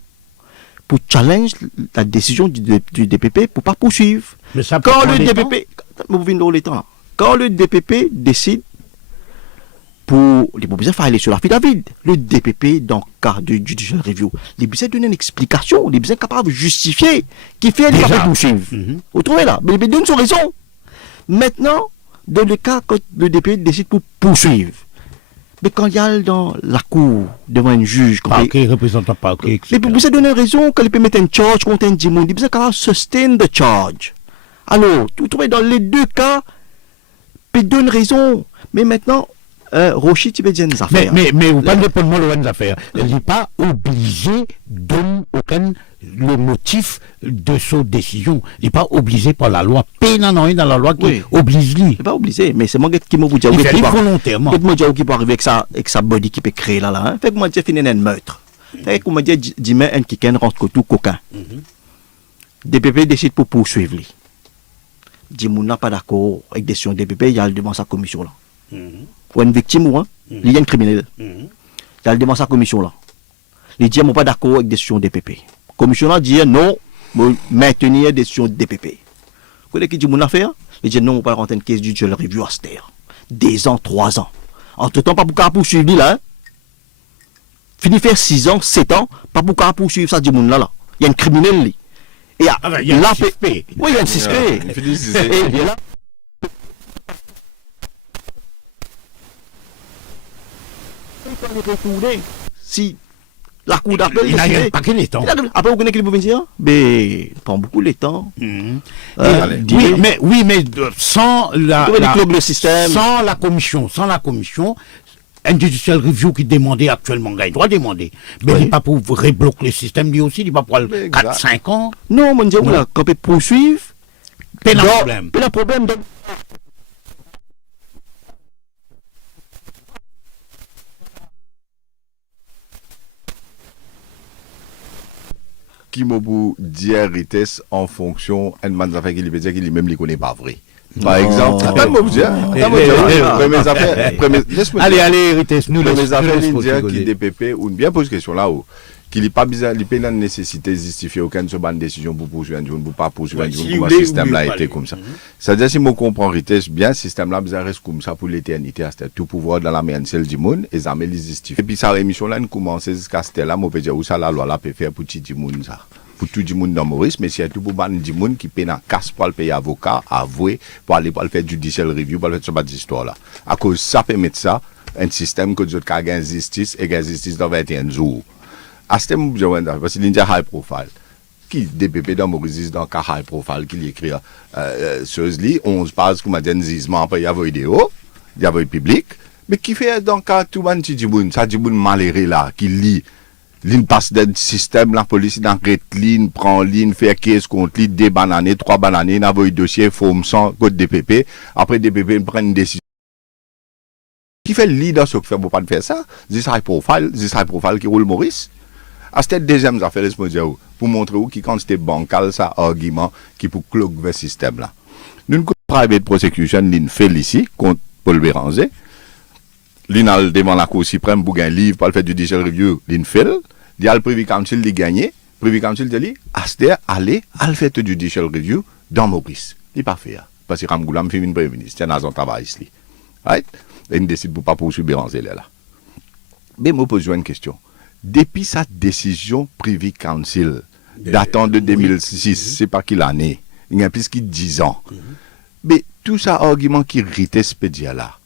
pour challenge la décision du DPP pour pas poursuivre. Mais ça quand le DPP, quand le DPP décide pour les propositions faire aller sur l'affidavit, le DPP dans le cas de judicial review, il a besoin de donner une explication, il a besoin capable de justifier qui fait les pas poursuivre. Vous trouvez là, mais il donne son raison. Maintenant, dans le cas quand le DPP décide pour poursuivre, mais quand il y a dans la cour, devant un juge, représentant parquet, etc. Mais pour vous donner raison, quand il peut mettre un charge contre un démon, il peut capable sustain the charge. Alors, vous trouvez dans les deux cas, il donne raison. Mais maintenant, Rochi, tu veux dire des affaires. Mais vous parlez pour moi de affaires. Il n'est pas obligé de donner aucun le motif de sa décision. Il n'est pas obligé par la loi. Pénal dans la loi qui oblige lui. Il n'est pas obligé, mais c'est moi qui m'a dit. Il fait volontairement. Moi qui peut arriver avec sa body qui peut créer là. Fait que moi j'ai fini un meurtre. Fait que moi dit mais un qui rentre tout coquin. DPP décide pour poursuivre lui. Dit mon n'a pas d'accord avec décision DPP, il y a devant sa commission là. Pour une victime ou il y a un criminel. Il y a devant sa commission là. Il dit moi pas d'accord avec décision DPP. Commission là dit non, maintenir décision DPP. Vous qui dit mon affaire, il dit non, on va rentrer une caisse du judicial review à Ster. 2 ans, 3 ans. Entre temps pas pour poursuivre là. fini faire 6 ans, 7 ans, pas pour qu'on poursuivre ça du monde là. Il y a un criminel. Et il y a un suspect. Oui, il y a un suspect. Et bien là. Si la cour d'appel. Il n'a pas que les temps. Après, vous connaissez qui peut venir? Mais prend beaucoup de temps. Oui, mais sans le système. Sans la commission, un judicial review qui demandait actuellement, il doit demander. Mais il n'est pas pour rebloquer le système, lui aussi, il n'est pas pour 4-5 ans. Non, mon Dieu, quand il poursuivre, il y a un problème. Il y a un problème. Qui m'a dire vitesse en fonction de man affaire qui veut dire qu'il même les connaît pas vrai. Par exemple, allez, vitesse, nous les affaires dire qui DPP ou bien pose question là où qu'il n'est pas bizarre, il n'y a pas nécessité de justifier aucune décision pour poursuivre un jour, pour pas poursuivre un jour, comment le système là a été comme ça. C'est-à-dire, si je comprends vitesse bien, le système là reste comme ça pour l'éternité, c'est tout pouvoir dans la main seule du monde, et ça me les justifie. Et puis, sa rémission là, nous commençons jusqu'à ce là, on peut dire où ça la loi là peut faire pour tout le monde ça. Pour tout le monde dans Maurice, mais c'est tout pour ban du monde qui paye dans casse pour le payer avocat, avouer, pour aller pour le faire judicial review, pour le faire cette histoire là. À cause ça permet ça, un système que nous avons gagné justice et gagné justice dans 21 jours. À ce moment parce qu'il y a high profile. Qui DPP dans Maurice dans cas high profile qui écrit Seursly, 11 pages comme un gisement, après il y a vidéo, il y a public, mais qui fait dans cas tout le monde qui dit ça dit malheureux là, qui lit. L'une passe d'un système, la police d'enquête, ligne, prend ligne, fait caisse contre ligne, 2 bananes, 3 bananes, n'a pas eu dossier, forme 100, code DPP. Après DPP, prend une décision. Qui fait le lit dans ce que fait pour pas faire ça? This high profile qui roule Maurice. À cette deuxième affaire, laisse-moi dire, pour montrer où qui quand c'était bancal, ça, argument, qui pour clore le système là. Nous, private prosecution, l'une fait ici, contre Paul Béranger. L'une devant la Cour suprême pour gagner un livre pour le faire du judicial review, l'une fait. Il y a le Privy Council qui gagne. Le Privy Council dit, Aster, allez, à faire du judicial review dans Maurice. Il n'est pas fait. Parce que Ramgoulam fait une première ministre. C'est un agent travail ici. Right? Et il décide pour ne pas poursuivre Béranger là. Mais je me pose une question. Depuis sa décision Privy Council, datant de 2006, c'est pas qu'il année, il y a plus de 10 ans. Mais tout ça argument qui irrite ce pédia là,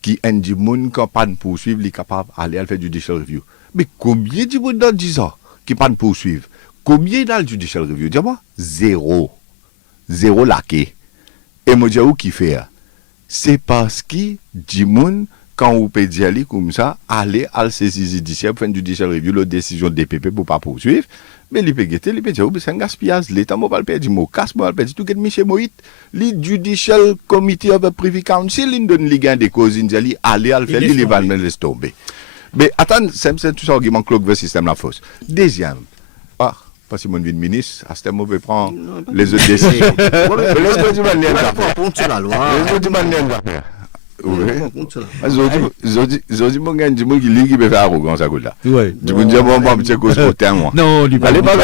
qui a dit moun qui pas de poursuivre, il est capable d'aller faire du judicial review. Mais combien de moun dans 10 ans qui pas de poursuivre? Combien dans le judicial review? Dis-moi, 0. 0 laqué. Et moi dis où qui fait? C'est parce qu'il dit moun quand on peut dire comme ça, aller à la saisie judiciaire pour faire du judicial review, la décision DPP pour pas poursuivre. Mais il peut dire, c'est un gaspillage. L'État m'a pas perdu, m'a casse, m'a perdu tout que Michel Moïse. Le Judicial Committee of the Privy Council, il donne les gains des causes, il dit, aller à le faire, il va le laisser tomber. Mais attends, c'est tout ça argument que le système la fausse. Deuxième, parce que mon vie de ministre, à ce moment, on peut prendre les autres décisions. Laisse-moi dire, Zodi mon gars, dis-moi qu'il qui peut faire arrogance à côté là. Oui. Dis-moi dire bon petit cause côté moi. Non, il allez pas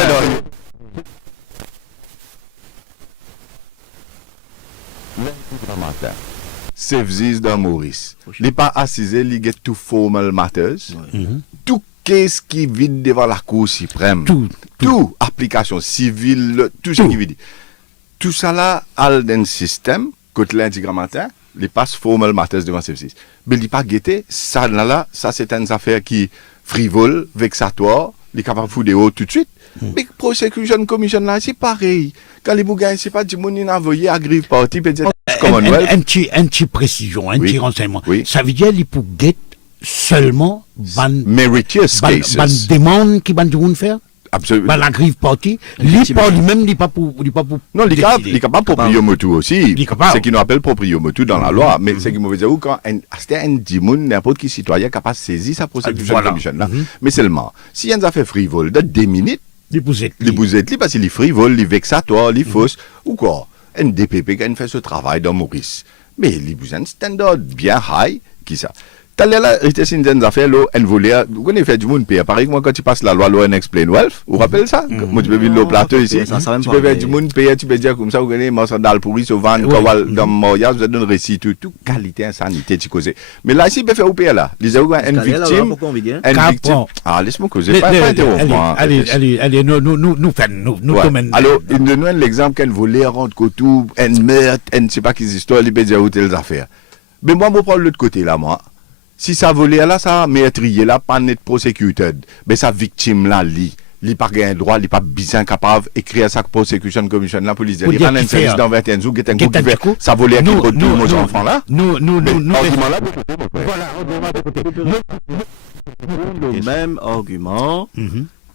faire. Services dans Maurice. Il pas assisé, il get to formal matters. Tout case qui vide devant la Cour suprême. Tout application civile, tout ce qui veut dire. Tout ça là, al d'un système côté l'intégrateur. Les passe formal matters devant service. Mais il pas guetté, ça là, ça c'est une affaire qui frivole, vexatoire, il est capable de foutre des hauts tout de suite. Mais prosecution commission là, c'est pareil. Quand les bougains, c'est pas du monde qui envoyé à Grieve Party, peut-être Commonwealth. Un petit précision, un petit renseignement. Oui. Ça veut dire qu'il faut guetter seulement meritorious cases. Ban demande qui ban du monde faire. Absolument. La Grieve Party, lui-même, il n'est pas pour. Non, il est capable de proprio motu aussi. C'est qu'il nous appelle proprio motu dans la loi. Mais c'est qu'il me dire quand c'était un dimoun, n'importe qui citoyen capable de saisir sa procédure de commission là. Mais seulement, si il y a une affaire frivole de 2 minutes, il vous êtes parce qu'il est frivole, il est vexatoire, il est fausse, ou quoi. Un DPP qui a fait ce travail dans Maurice. Mais il vous a un standard bien high, qui ça. T'as là, il était une affaire, là, un volet, vous connaissez fait du monde payer. Pareil que moi, quand tu passes la loi Explain Wealth, vous rappelez ça? Moi, tu peux venir le plateau ici. Tu peux faire du monde payer, tu peux dire comme ça, vous connaissez, moi, sandal pourri, au van, dans Moya, vous avez un récit, tout qualité, insanité, tu causes. Mais là, ici, il peut faire au payer là. Les gens, une victime. Une victime. Ah, laisse-moi causer. Pas interrompre. Allez, nous faisons. Alors, il nous donne l'exemple qu'un volet rentre tout, un meurtre, un ne sais pas quelles histoires, il peut dire où telles affaires. Mais moi, je prends l'autre côté là, moi. Si ça volé là, ça meurtrier là, pas net prosecuted. Mais sa victime là, il pas gain droit, il pas bien capable d'écrire sa prosecution commission la police. Il pas un service dans 21 jours, il y a un coup ça volé qui retourne nos enfants là. Nous, argument là, voilà, le même argument,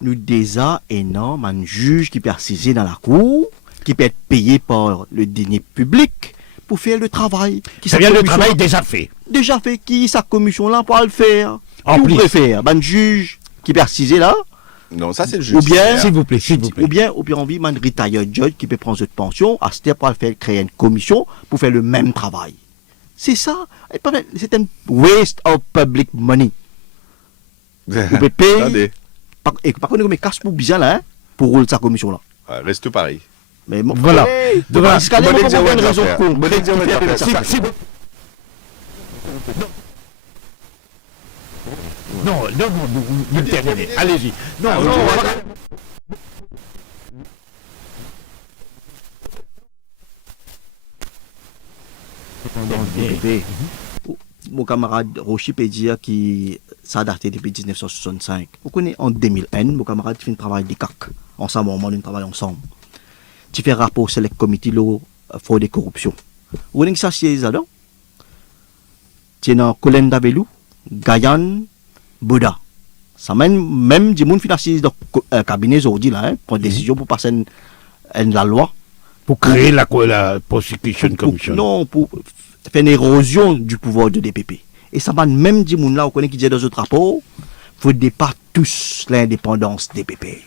nous déjà énorme un juge qui peut assister dans la cour, qui peut être payé par le denier public pour faire le travail. Ça vient le travail déjà fait. Déjà fait, qui sa commission là pour le faire? En plus. Préfère, un juge qui peut assister là? Non, ça c'est le juge. Ou bien, s'il vous plaît. Ou bien, envie, un retired judge qui peut prendre cette pension, à ce pour faire créer une commission pour faire le même travail. C'est ça. C'est un waste of public money. Vous pouvez payer. Et par contre, mais casse pour bien là, pour rouler sa commission là. Reste tout pareil. Mais bon, voilà. Devant l'escalier, on va une raison pour. Non, nous terminez. Allez-y. Non, mon camarade Rochi peut dire qui ça a daté depuis 1965. Vous connaissez en 2001, mon camarade fait un travail de CAC. Ensemble, on travaille ensemble. Tu fais rapport sur le comité de fraude et corruption. Vous connaissez ça, c'est ça, non? Tu es dans Colin Dabelou, Guyane, Bouddha. Ça même du monde financier dans le cabinet aujourd'hui, là, prend une décision pour passer la loi. Pour créer la prosecution commission. Non, pour faire une érosion du pouvoir de DPP. Et ça va même du monde là, on connaît qui dit dans notre rapport, il faut pas tous l'indépendance DPP.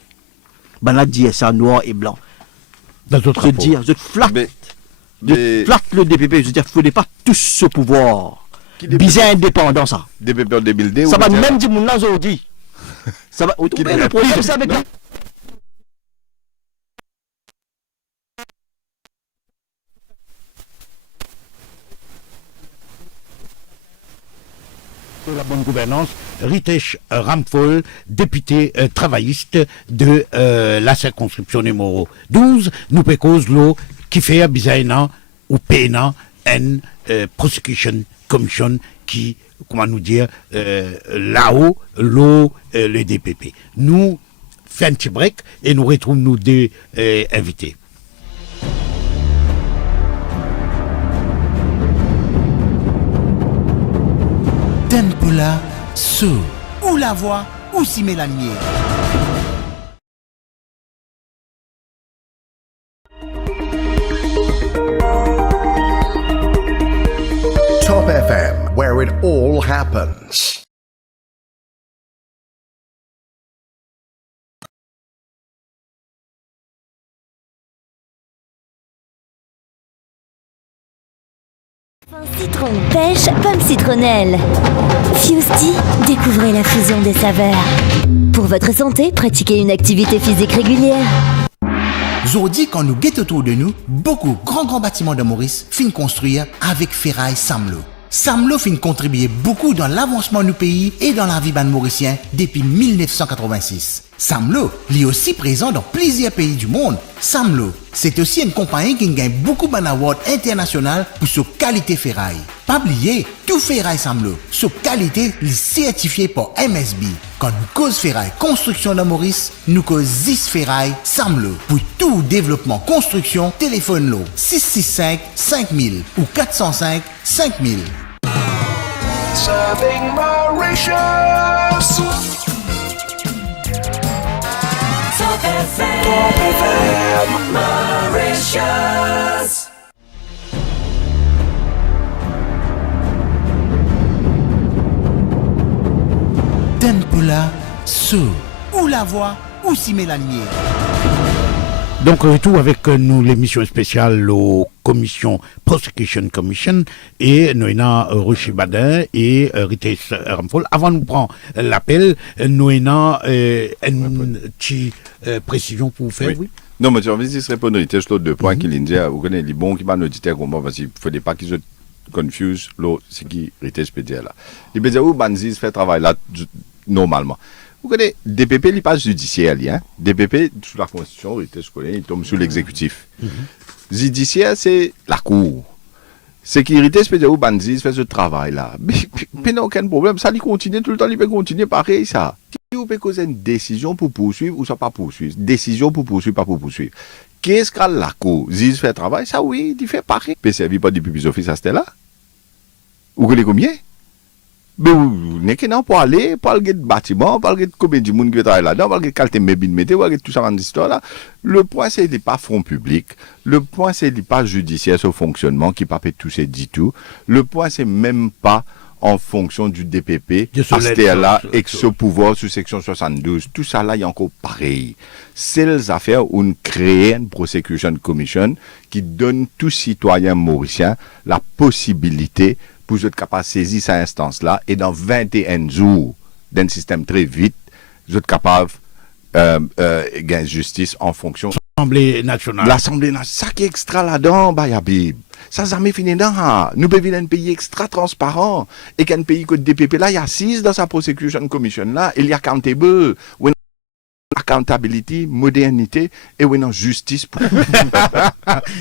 Ben là, dit ça noir et blanc. Dans notre rapport. Je flatte le DPP, je veux dire, il ne faut pas tous ce pouvoir. Bizarre indépendant, ça. DPP en 2002. Ça va même du monde là aujourd'hui. Ça va. Le problème, c'est avec la. De la bonne gouvernance, Ritesh Ramphal, député travailliste de la circonscription numéro 12, nous pécose l'eau qui fait bizarrement ou payant une prosecution commission qui, comment nous dire, là-haut, l'eau, le DPP. Nous faisons un petit break et nous retrouvons nous deux invités. Tempula sous ou la voix ou si mélanie. Top FM, where it all happens. Citron, pêche, pomme citronnelle. Fusti, découvrez la fusion des saveurs. Pour votre santé, pratiquez une activité physique régulière. Aujourd'hui, quand nous guettons autour de nous, beaucoup grands bâtiments de Maurice finissent construire avec ferraille Samlo. Samlo finit contribuer beaucoup dans l'avancement du pays et dans la vie ban mauricien depuis 1986. Samlo, lui est aussi présent dans plusieurs pays du monde. Samlo, c'est aussi une compagnie qui gagne beaucoup d'awards internationaux pour sa qualité ferraille. Pas oublier, tout ferraille Samlo, sa qualité est certifiée par MSB. Quand nous cause ferraille construction de Maurice, nous cause 10 ferraille Samlo. Pour tout développement construction, téléphone l'eau 665 5000 ou 405 5000. Serving Mauritius. Top FM Mauritius. Tempula sous ou la voix ou si mélanie. Donc, retour avec nous l'émission spéciale aux commissions Prosecution Commission et nous avons Rochi Badin et Rites Ramphol. Avant de nous prendre l'appel, nous avons une petite précision pour vous faire, oui. Non, mais tu as envie de répondre à deux points qu'il dit. Vous connaissez les bons qui m'ont audité comment parce qu'il ne faut pas qu'ils se confusent ce qui Rites peut dire là. Il peut dire où Banzis fait travail là normalement. Vous connaissez, DPP, il passe judiciaire, hein? DPP, sous la Constitution, il tombe sous l'exécutif. Judiciaire, c'est la Cour. Sécurité, c'est où Banzis fait ce travail-là. Mais n'a aucun problème, ça, il continue tout le temps, il peut continuer pareil, ça. Si vous pouvez causer une décision pour poursuivre ou ça pas poursuivre, décision pour poursuivre, pas pour poursuivre. Qu'est-ce que la Cour? Ziz fait travail, ça, oui, il fait pareil. Mais servi pas depuis plus office à ce là. Vous connaissez combien? Mais vous n'avez qu'un pour aller, pour aller de bâtiment, pour aller de combien de monde qui travaille là-dedans, pour aller de qualité mébine météo, pour aller de tout ça dans l'histoire là. Le point, c'est qu'il n'est pas front public. Le point, c'est qu'il n'est pas judiciaire sur fonctionnement, qui ne peut pas tout c'est dit tout. Le point, c'est même pas en fonction du DPP, à ce là, ex pouvoir sous section 72. Tout ça là, il y a encore pareil. C'est les affaires où on crée une prosecution commission qui donne tout citoyen mauricien la possibilité pour être capable de saisir cette instance-là, et dans 21 jours, d'un système très vite, vous êtes capable de gagner justice en fonction de l'Assemblée nationale. L'Assemblée nationale, ça qui est extra là-dedans, Bayabib. Ça jamais fini là. Nous pouvons vivre un pays extra transparent, et qu'un pays que le DPP là, il y a 6 dans sa prosecution commission là, il y a accountable. Accountability, modernité et oui non justice.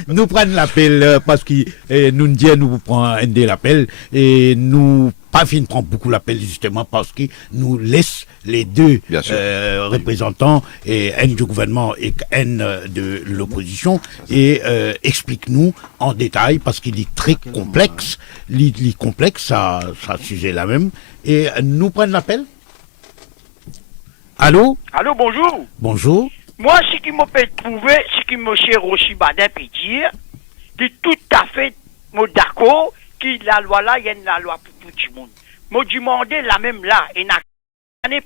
Nous prenons l'appel parce que nous disons nous prenons l'appel et nous pas fin prendre beaucoup l'appel justement parce que nous laisse les deux représentants et un du gouvernement et un de l'opposition et explique-nous en détail parce qu'il est très complexe, ça sujet la même et nous prenons l'appel. Allô? Allô, bonjour. Bonjour. Moi, ce qui m'a fait trouver, ce qui m'a cher Rochi Badin peut dire, c'est tout à fait d'accord que la loi là, il y a une loi pour tout le monde. Moi, demandé la même là, et n'a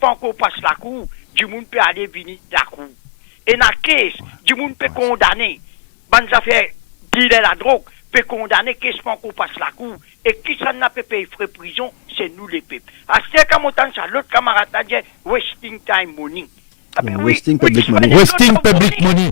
pas encore passé la cour, du monde peut aller venir la cour. Et dans caisse, du monde peut condamner. Bonnes affaires, dealer la drogue, peut condamner, qu'est-ce qu'on passe la cour. Et qui ça n'a pas payé frais prison, c'est nous les peuples. À ce moment-là, l'autre camarade a dit wasting time money. Ah ben wasting public money. Wasting public money.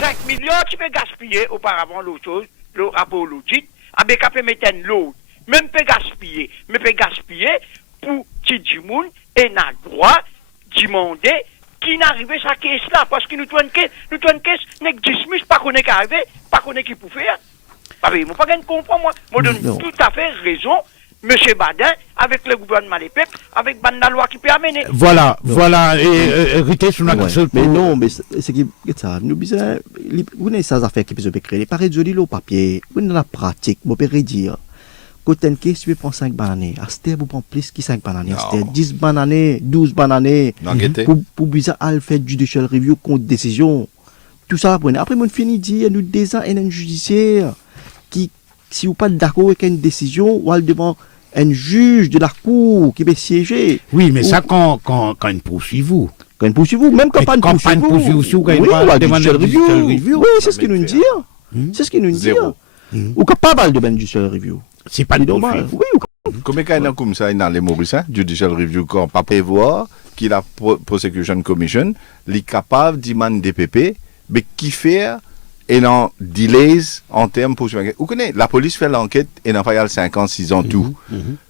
$5 millions, tu peux gaspiller auparavant l'autre chose, le rapport l'audit, avec un peu mettre l'autre. Même peut gaspiller, mais peut gaspiller pour qui du monde et n'a droit de demander qui n'arrive à sa caisse là parce que nous avons une caisse n'est dismiss pas qu'on est arrivé pas qu'on est qui peut faire pas moi pas gain comprendre moi donne tout à fait raison monsieur Badin avec le gouvernement des peuples avec la loi qui peut amener voilà et Rité sur la seule mais non mais c'est qui ça nous besoin vous n'avez ça affaires qui peut se créer pareil joli le papier vous dans la pratique vous pouvez dire quand une caisse, tu peux prendre 5 bananes. Aster, vous prenez plus que 5 bananes. Aster, 10 bananes, 12 bananes. Pour bizarre, à faire judicial review contre décision. Tout ça, après, on finit de dire, nous désignons un judiciaire qui, si vous n'êtes pas d'accord avec une décision, ou elle devant un juge de la cour qui peut siéger. Oui, mais ça, quand il poursuit vous. Quand il poursuit vous, même quand pas une poursuit vous. Oui, oui, c'est ce qu'il nous dit. C'est ce qu'il nous dit. Ou capable de faire une judicial review. C'est pas normal. Oui, comment il y a comme ça dans les Mauriciens, Judicial Review, quand pas prévoir qu'il a Prosecution Commission, il est capable de demander DPP, mais qui fait et non delays en termes pour vous connaissez, la police fait l'enquête et n'a pas 5 ans, 6 ans tout.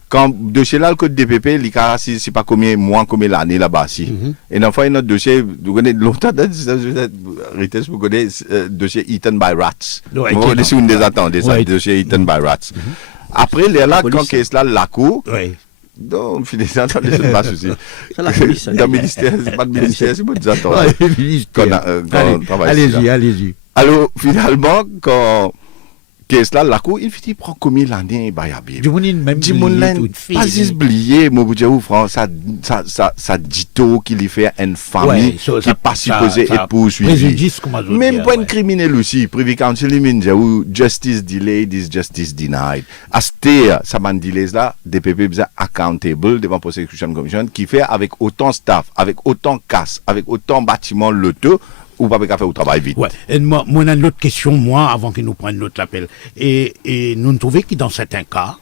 Quand dossier là le code DPP, il y a c'est pas combien mois, combien l'année là-bas si. Et dans fois notre dossier, vous connaissez longtemps vous connaissez dossier eaten by rats. Vous connaissez une des attentes, dossier eaten by rats. Après, il y a là, quand qu'est-ce là, la cour. Oui. Donc, finalement, c'est pas souci. Dans le ministère, c'est pas le ministère, c'est pas des attentes. Allez-y. Alors, finalement, quand qu'est-ce là, la cour, il finit prendre combien l'année, Bayabi. Du monde même Pas oublier, moi, vous dire, France, ça dit tout qu'il y fait une famille qui pas supposée être poursuivie. Même point criminel aussi, Privy Council, il dit, justice delayed is justice denied. À ce ça m'a dit là, DPP est accountable devant Prosecution Commission, qui fait avec autant staff, avec autant casse, avec autant bâtiments loto, ou pas faire au travail vite. Ouais. Et moi, on a une autre question, moi, avant que nous prenions notre appel. Et nous trouvons que dans certains cas,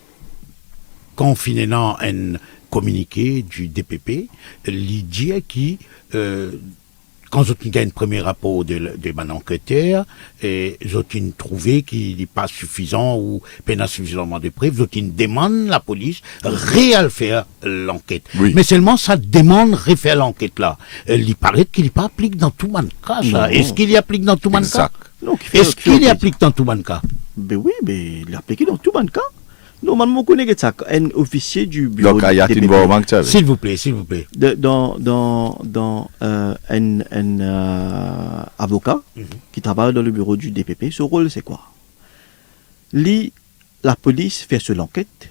quand on finit dans un communiqué du DPP, l'idée qui, quand vous avez un premier rapport de enquêteur, et vous avez trouvé qu'il n'est pas suffisant ou pas suffisamment de preuves, vous avez demande la police réel faire l'enquête. Oui. Mais seulement ça demande refaire l'enquête là. Il paraît qu'il n'est pas appliqué dans tout le cas. Ça. Est-ce qu'il y applique dans tout le cas? Est-ce qu'il y applique dans tout le cas? Ben oui, mais il est appliqué dans tout le cas. Normalement, on connaît ça. Un officier du bureau Donc, il y a une bonne manque. S'il vous plaît. Dans un avocat qui travaille dans le bureau du DPP, ce rôle, c'est quoi? La police fait sur l'enquête,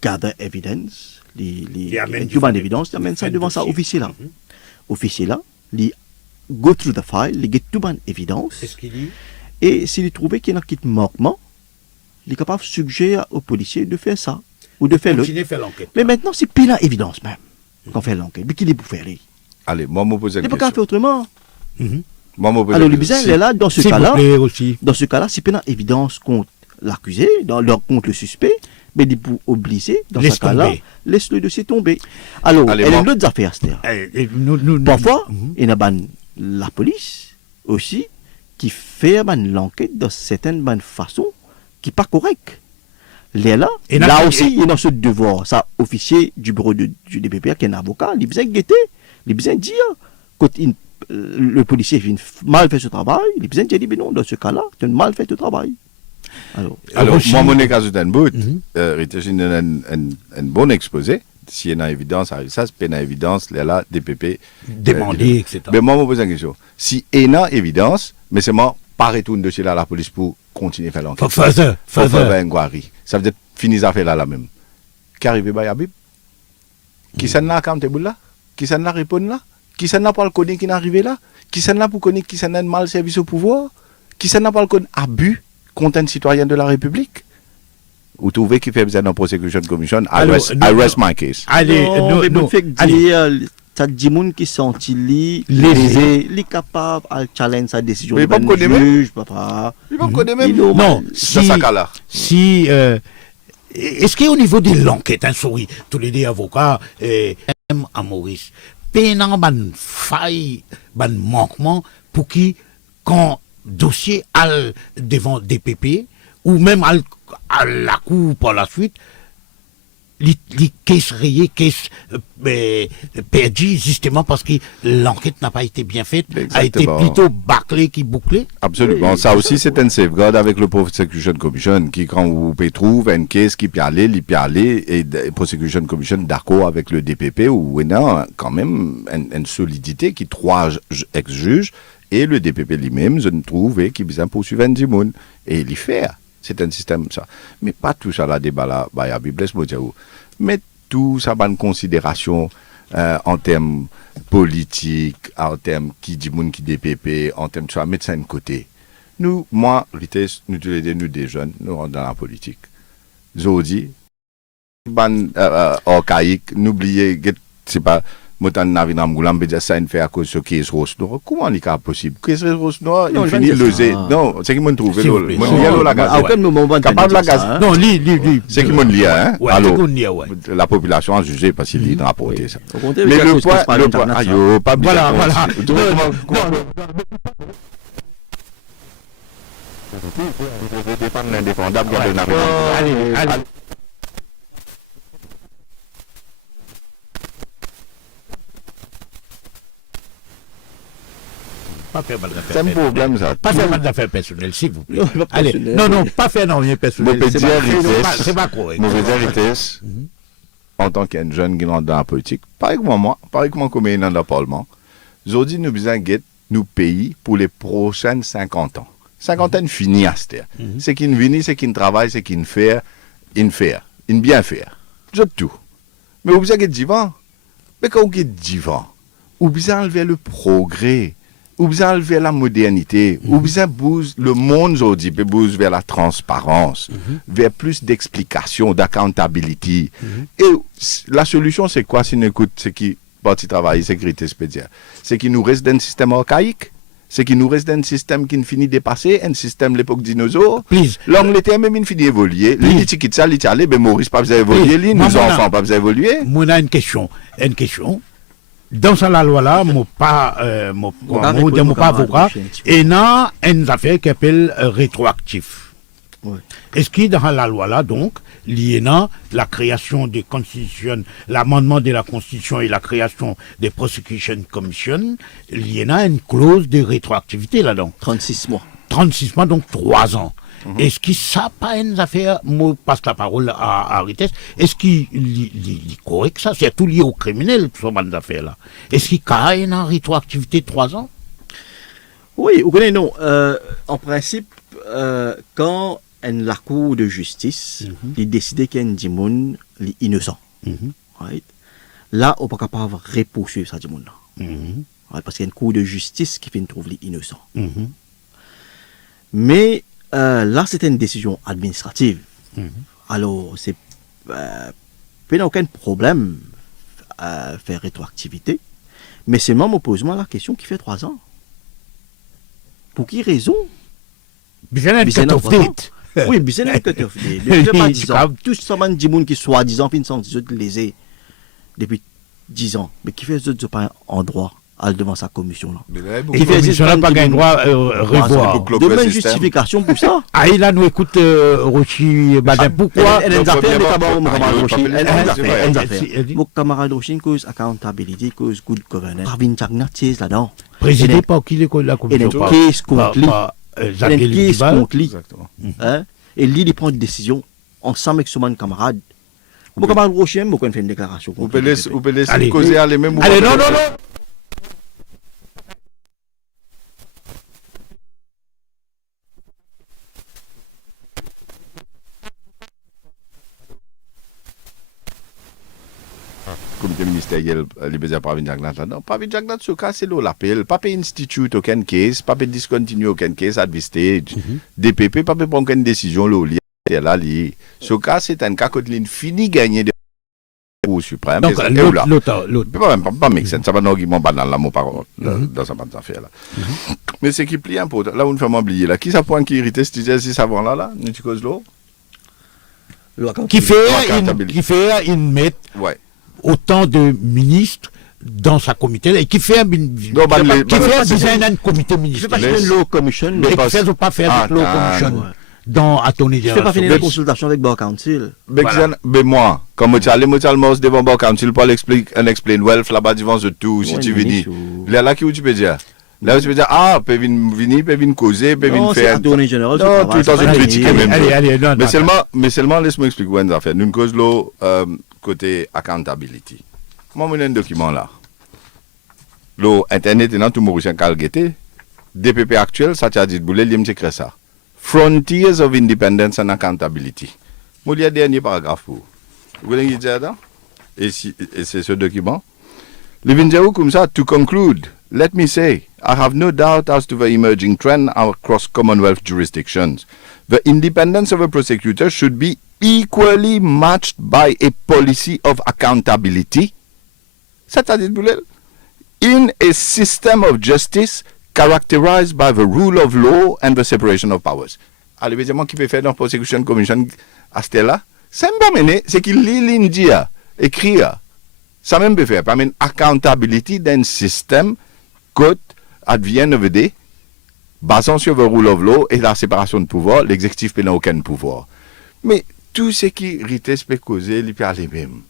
gather evidence, tout ban évidence, il amène ça devant ça officier-là. Officier-là, go through the file, il get tout ban évidence. Est-ce qu'il dit? Et s'il trouve qu'il y a un manquement, il est capable de suggérer aux policiers de faire ça ou de faire l'enquête. Mais maintenant, c'est pile évidence même qu'on fait l'enquête. Mais qu'il est pour faire les. Allez, moi, je pose une question. Il n'est pas question. qu'à faire autrement. Alors, le bizarre, il est là, dans ce cas-là. Aussi. Dans ce cas-là, c'est pile évidence contre l'accusé, contre le suspect, mais il est pour obliger, dans ce cas-là, laisse le dossier tomber. Alors, il y a une autre affaire, c'est-à-dire. Parfois, il y a la police aussi qui fait l'enquête de certaines façons qui n'est pas correct. Là aussi, il y a ce devoir. Ça, officier du bureau du DPP, qui est un avocat, il a besoin de guetter, il a besoin de dire, quand le policier mal fait ce travail, il a besoin de dire, non, dans ce cas-là, tu as mal fait le travail. Alors moi, mon cas, c'est un bout, j'ai un bon exposé. S'il y a une évidence, ça, c'est une évidence, là, DPP. Demander, etc. Mais moi, je me pose une question. Si il y a une évidence, mais c'est moi, pas retourner dossier là à la police pour continuer à faire l'enquête. Faire inquiry. Ça veut dire finir à faire là même. Qui arrive à Yabib? Qui s'en a accountable là? Qui s'en a répondu là? Qui s'en a pas le connaître qui n'est arrivé là? Qui s'en a pour connaître qui s'en a mal service au pouvoir? Qui s'en a pas le connaître abus contre un citoyen de la République? Vous trouvez qu'il fait besoin d'une prosecution commission? I rest my case. Allez, ça dit gens qui sont lésés, les capables de challenge sa décision. Mais pas me connaître juge, papa. Il pas me connaître même. Non, si est-ce qu'au niveau de l'enquête, souris, tous les deux avocats, même à Maurice, pénant ban faille, ban manquement pour qui quand dossier al devant DPP ou même à la cour par la suite, les caisses rayées, caisses perdues, justement parce que l'enquête n'a pas été bien faite, a été plutôt bâclée qui bouclée. Absolument. Oui, ça aussi, c'est un safeguard avec le Prosecution Commission qui, quand vous trouve une caisse qui peut aller, et Prosecution Commission d'accord avec le DPP où il y a quand même une solidité qui trois ex-juges et le DPP lui-même, je trouve, qui besoin poursuivre un monde et l'y faire. C'est un système, ça. Mais pas tout ça, là, débat là, la Bible, mais tout ça, en considération en termes politiques, en termes qui dit moun qui DPP, en termes de ça, mettre ça de côté. Nous, moi, vitesse, nous tous les deux, nous des jeunes, nous rentrons dans la politique. Zodi, archaïque, n'oubliez, c'est pas. Motan Navinam Goulam Bédia ça fait à cause de Caisse Rose Noire. Comment est-ce possible? Caisse Rose Noire, il finit losé. Non, c'est qui m'a trouvé l'eau. Mon la gaz. À aucun moment, capable la gaz. Non, lui. C'est qui m'a lié, hein? Alors, ouais. la population a jugé parce qu'il a rapporté ça. Mais le point, aïe, pas bien. Voilà. Dépendre l'indéfendable de Allez. C'est un problème, ça. Pas faire mal d'affaires personnelles, s'il vous plaît. Allez, non, pas faire rien personnel. C'est pas correct. Mauvaise vitesse, en tant qu'un jeune qui rentre dans la politique, pareil que moi, comme il est dans le Parlement, aujourd'hui, nous besoin de nous payer pour les prochaines 50 ans. Cinquantaine fini à cette heure. C'est qu'il vient, c'est qu'il travaille, c'est qu'il fait, il bien faire. Job tout. Mais vous avez divan. Mais quand vous avez divan, vous avez enlevé le progrès, vous avez enlevé la modernité, vous avez bougé le monde aujourd'hui, bouge vers la transparence, vers plus d'explications, d'accountability. Et la solution, c'est quoi si on écoute ce qui parti travail, sécurité expédientaire? C'est qu'il nous reste dans un système archaïque. C'est qu'il nous reste dans un système qui ne finit dépasser, un système l'époque dinosaure. Please. L'Angleterre même il finit d'évoluer. Les petits qui ça, les allés, ben Maurice pas besoin d'évoluer, nos enfants pas besoin d'évoluer. Moi, une question. Dans la loi là, moi pas avocat, et dans une affaire qui appelle rétroactif. Ouais. Est-ce qu'il dans la loi là, donc, lié dans la création des constitutions, l'amendement de la constitution et la création des prosecution commission, lié dans une clause de rétroactivité là-dedans? 36 mois. 36 mois, donc 3 ans. Est-ce que ça pas une affaire, moi passe la parole à Rites, est-ce qu'il est correct ça? C'est tout lié au criminel, ce genre d'affaires-là. Est-ce qu'il y a une rétroactivité de 3 ans? Oui, vous connaissez, non. En principe, quand la Cour de justice il décide qu'il y a un démon innocent, right? Là, on peut pas repousser ça démon là. Right? Parce qu'il y a une Cour de justice qui fait une trouve innocent. Mais là, c'était une décision administrative. Alors, c'est pas aucun problème à faire rétroactivité. Mais c'est moi, pose-moi la question qui fait 3 ans. Pour qui raison? Bien un cut-off date. Oui, bien un cut-off date. Depuis pas 10 ans. Tous ces gens qui soi-disant fin sont lésés depuis 10 ans. Mais qui fait ce pas en droit devant sa commission là? Et qui n'a pas gagné droit revoir. Demain une justification pour ça. Ah, il a nous écoute Rochi Badin. Pourquoi? Elle a des affaires, mon camarade Rochi. Elle a des affaires. Mon camarade Rochi, cause accountability, cause good governance. Parvin Chagna, c'est là-dedans. Présidé par qui la commission? Il y a une case contre lui. Il y a une case contre lui. Exactement. Et lui, il prend une décision ensemble avec son camarade. Mon camarade Rochi, il fait une déclaration. Vous pouvez laisser causer à les mêmes. Allez, non. Comité ministériel, les besoins Pravin Jagnat là-dedans. Pravin Jagnat, ce cas, c'est l'appel. Pas institute aucun case, pas discontinue aucun case at this stage. DPP, pas prendre aucune décision là. Ce cas, c'est un cas que l'on finit gagner de Cour suprême. Donc, l'autre. Pas make sense. Ça va argument banal là, mon parole, dans sa bande d'affaires là. Mais c'est qui plie important. Là, on ne fait m'oublier là. Qui ça point qui irrite si savant là, nous tu causes l'eau? Qui fait une mettre autant de ministres dans sa comité et qui fait un design un comité ministériel. Je fais pas une law commission. Mais qui fait pas faire une law commission dans Attorney General. Je fais pas finir la consultation avec Bar Council. Mais moi, comme tu allais devant Bar Council pour explain wealth là-bas devant tout, si tu veux dire. Là qui où tu peux dire? Là, tu peux dire, peut venir causer, peut venir faire. Non, c'est General. Non, tout le temps, je critique même. Allez, mais seulement, laisse-moi expliquer une affaire. Nous cause l'eau, côté accountability. Moi, j'ai un document là. L'eau, Internet, et dans tout le monde, DPP actuel, ça t'a dit, boulé, il me ça. Frontiers of Independence and Accountability. Moi, il y a un dernier paragraphe pour vous. Vous voulez dire ça? Et c'est ce document. Comme ça, to conclude, let me say, I have no doubt as to the emerging trend across Commonwealth jurisdictions. The independence of a prosecutor should be equally matched by a policy of accountability. C'est-à-dire, in a system of justice characterized by the rule of law and the separation of powers. Alors, évidemment, qui peut faire dans la prosecution commission à ce là, c'est qu'il lit l'India, écrire. Ça même peut faire, pas même accountability d'un système que, at the end of the day, basant sur le rule of law et la séparation de pouvoir, l'exécutif n'a aucun pouvoir. Mais tout ce qui Rites peut causer, il peut aller même.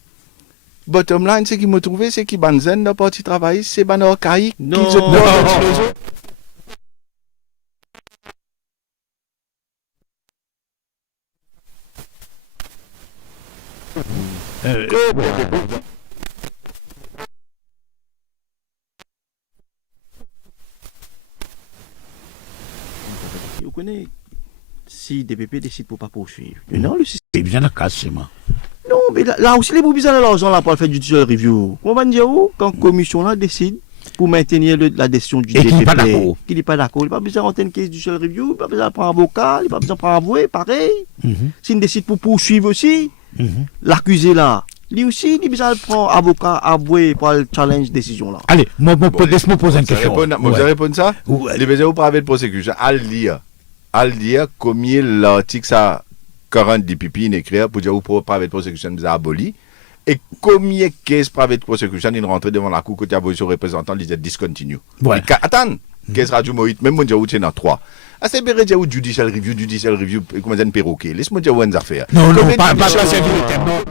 Bottom line, ce qui m'a trouvé, c'est qu'il banzen dans le parti travail, c'est ban archaïque. Non. connaissez, si DPP décide pour pas poursuivre, non, le système. C'est bien la casse, c'est moi. Non, mais là aussi, les besoin de l'argent là pour le faire judicial review. On va dire où, quand la commission là décide pour maintenir la décision du DPP. Qui n'est pas d'accord. Qui n'est pas d'accord. Il n'a pas besoin d'entendre une case judicial review, il n'a pas besoin de prendre un avocat, il n'a pas besoin de prendre un avoué, pareil. S'il décide pour poursuivre aussi, l'accusé là, lui aussi, il a besoin de prendre avocat, avoué pour le challenge décision là. Allez, laisse-moi poser une question. Vous répondez ça? Les besoins private prosecution, à lire combien l'article ça 40 DPP écrit pour dire que private prosecution est aboli et combien de cases private prosecution il rentre devant la cour côté aboli son représentant il dit discontinue. Ouais. Attends, case Radio Moïse même on dit où c'est dans 3. Ah c'est bien dire où judicial review comment dire perroquet. Laisse-moi dire où une affaire. Non, pas ça c'est vérité. Non.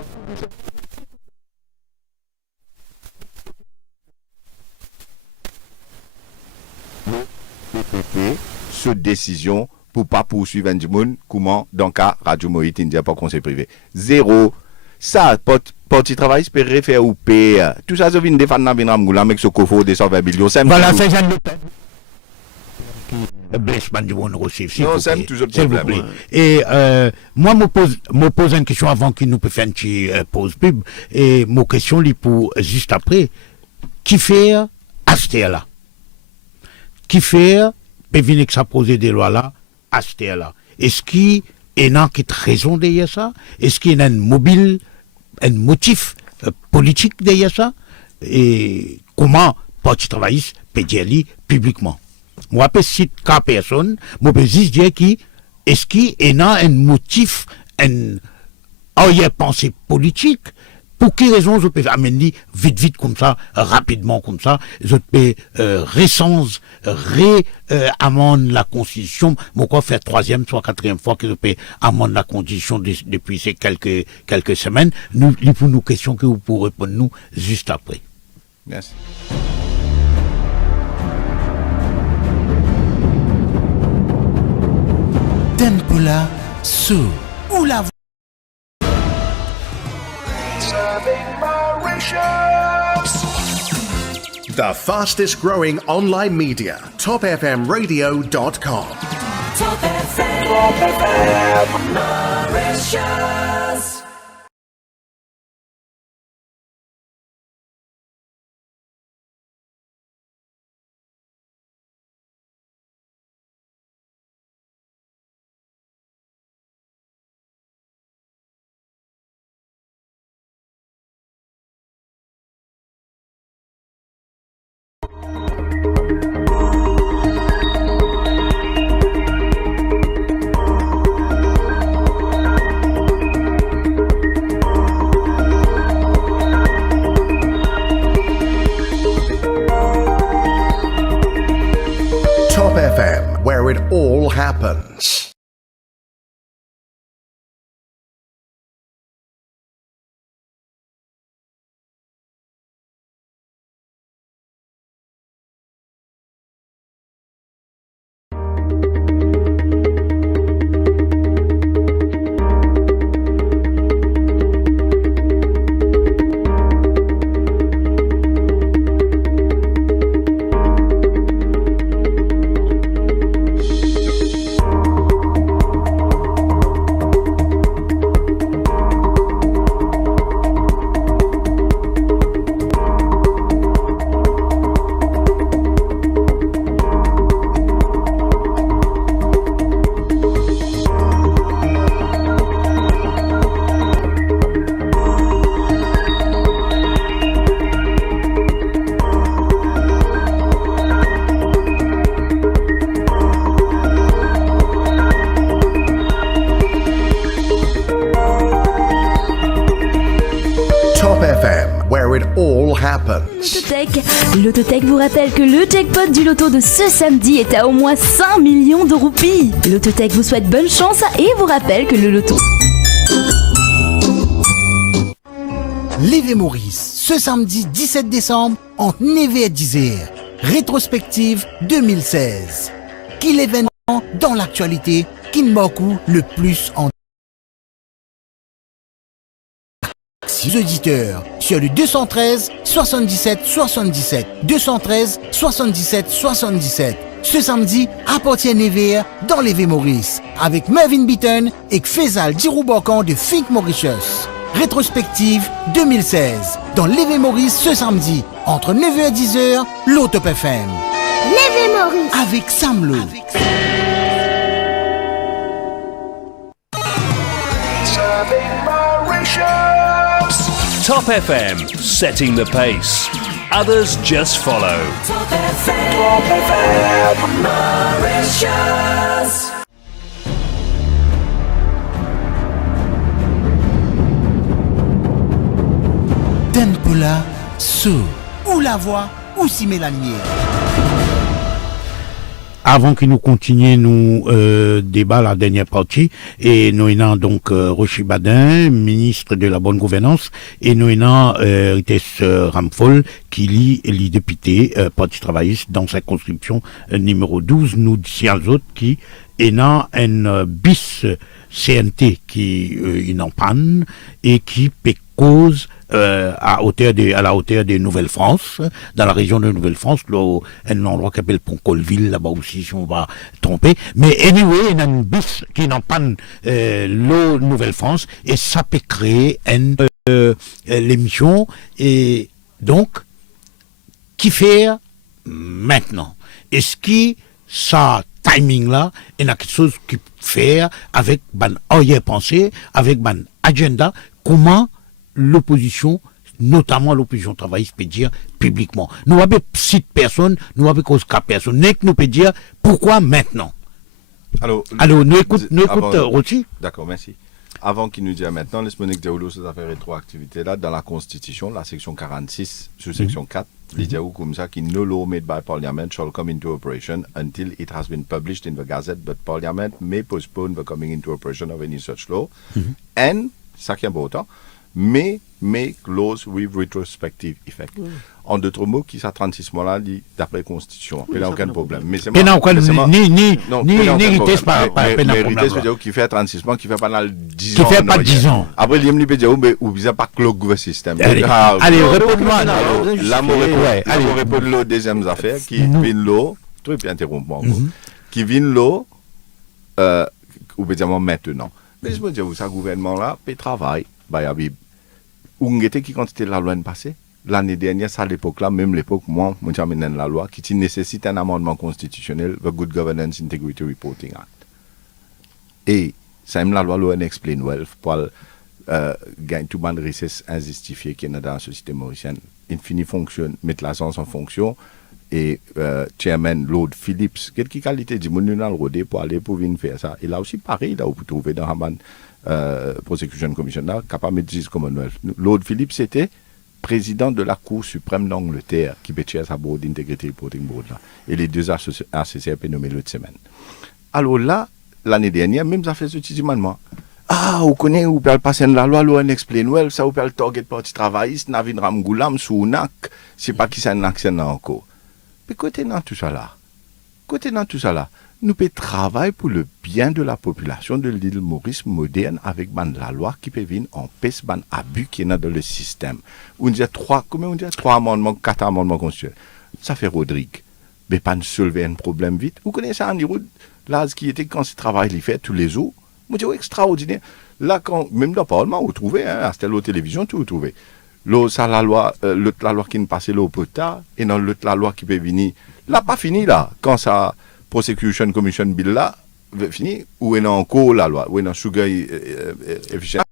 Cette décision pour pas poursuivre un monde comment dans le cas Radio Moïse India pas conseil privé. Zéro. Ça parti travail espérer faire ou payer. Tout ça ça vient défendre dans Binramgoula avec ce coffre de 120 millions. Voilà, c'est Jean Le Pen. Blessement du monde aussi. Non, c'est toujours le problème. Et moi, me pose une question avant qu'il nous fasse une petite pause pub. Et ma question, pour juste après. Qui fait acheter là? Qui fait venir que ça poser des lois là, acheter là? Est-ce qu'il y a une raison derrière ça? Est-ce qu'il y a un motif politique derrière ça? Et comment parti travailliste peut dire publiquement? Moi, je cite qu'à personne, je peux juste dire est-ce qu'il y a un motif, un arrière-pensée politique? Pour quelle raison je peux amener vite comme ça, rapidement comme ça, je peux amende la Constitution, mais quoi faire troisième, soit quatrième fois que je peux amende la Constitution depuis ces quelques semaines. Nous, pour nos questions que vous pourrez répondre nous juste après. Merci. Tempola So ou la The fastest growing online media, topfmradio.com. Top FM Mauritius. Top FM, where it all happens. Top FM, where it all happens. L'autotech vous rappelle que le jackpot du loto de ce samedi est à au moins 5 millions de roupies. L'autotech vous souhaite bonne chance et vous rappelle que le loto... Lévé Maurice, ce samedi 17 décembre, entre 9h et 10h. Rétrospective 2016. Qui l'événement dans l'actualité qui marque le plus en 6 auditeurs sur le 213 77 77 213 77 77 ce samedi à partir de 9h dans l'Évé Maurice avec Mervyn Beaton et Faisal Dirouborkan de Think Mauritius. Rétrospective 2016 dans l'Évé Maurice ce samedi entre 9h et 10h, l'Autop FM. L'Évé Maurice Avec Samlo. Top FM, setting the pace. Others just follow. Top FM, Mauritius. Tempola, sous, ou la voix, ou si mélanie. Avant que nous continuions nous débat la dernière partie, et nous avons donc Rochi Badin, ministre de la bonne gouvernance, et nous avons Rites Ramphol, qui lit les députés Parti travailliste dans sa conscription numéro 12. Nous disons aux autres qui est un bis CNT qui est en panne et qui peut cause à la hauteur de Nouvelle-France, dans la région de Nouvelle-France, là, un endroit qui s'appelle Poncolville, là-bas aussi, si on va tromper. Mais anyway, il y a une bus qui n'en panne l'eau Nouvelle-France, et ça peut créer l'émission, et donc, qui faire maintenant? Est-ce que ça timing là, il y a quelque chose qui faire avec ban arrière-pensée, avec ban agenda, comment l'opposition, notamment l'opposition travailliste, peut dire publiquement. Nous avons cite personne, nous avons cause cas personne. Nous peut dire pourquoi maintenant. Alors, nous écoute Rossi. D'accord, merci. Avant qu'il nous dise maintenant, laisse-moi dire où cette affaire rétroactivité là, dans la Constitution, la section 46, sous section 4, il dit comme ça, que no law made by Parliament shall come into operation until it has been published in the Gazette, but Parliament may postpone the coming into operation of any such law. And, ça qui est important, may make laws with retrospective effect. En d'autres mots, qui ça 36 mois là, d'après Constitution. Il n'y a aucun problème. Mais c'est qui fait 36 mois, qui fait pendant 10 ans. Qui fait pas 10 ans. Après, il y a ou bien pas que le système. Allez, réponds-moi. Allez, répondre l'eau deuxième affaire, qui vient l'eau, très bien interrompu, qui vient l'eau, ou bien maintenant. Mais je veux dire, ça, gouvernement là, peut travailler, où était qui quantité la loi passée l'année dernière, ça à l'époque-là, même l'époque, moi, j'ai amené la loi qui nécessite un amendement constitutionnel, the Good Governance Integrity Reporting Act. Et ça même la loi Explain Wealth pour gagner tout le richesse injustifiée qui est dans la société mauricienne. Infini fonctionne, mettre l'agence en fonction, et chairman Lord Phillips, quelle qualité du monde dans le rodé pour aller pour venir faire ça. Il a aussi pareil, là, où vous trouvez dans la Prosecution Commission, là, capable de dire Commonwealth. Lord Phillips, c'était président de la Cour suprême d'Angleterre qui peut sa board d'Integrity Reporting Board là. Et les deux ACCRP nommés l'autre semaine. Alors là, l'année dernière, même ça fait ce petit moi. Ah, vous connaissez, vous pouvez passer la loi Explain Well, ça vous pouvez le target parti travailliste, Navin Ramgoulam, Sounak, c'est pas qui c'est un accent encore. Mais côté dans tout ça là, nous pouvons travailler pour le bien de la population de l'île Maurice moderne avec la loi qui peut venir en pèse ban abus qui est dans le système. On dit 3 amendements, 4 amendements constitutionnels. Ça fait Rodrigue. Mais pas soulever un problème vite. Vous connaissez ça, Aniroud, là, ce qui était quand ce travail il fait tous les jours. Moi, je dis extraordinaire. Là, quand, même dans le Parlement, vous trouvez, c'était la télévision, tout vous trouvez. Ça, la loi qui nous passait là au potard, et dans l'autre, la loi qui peut venir. Là, pas fini, là. Quand ça. Prosecution Commission Bill là, fini, où est encore la loi, où est Sugar Efficient.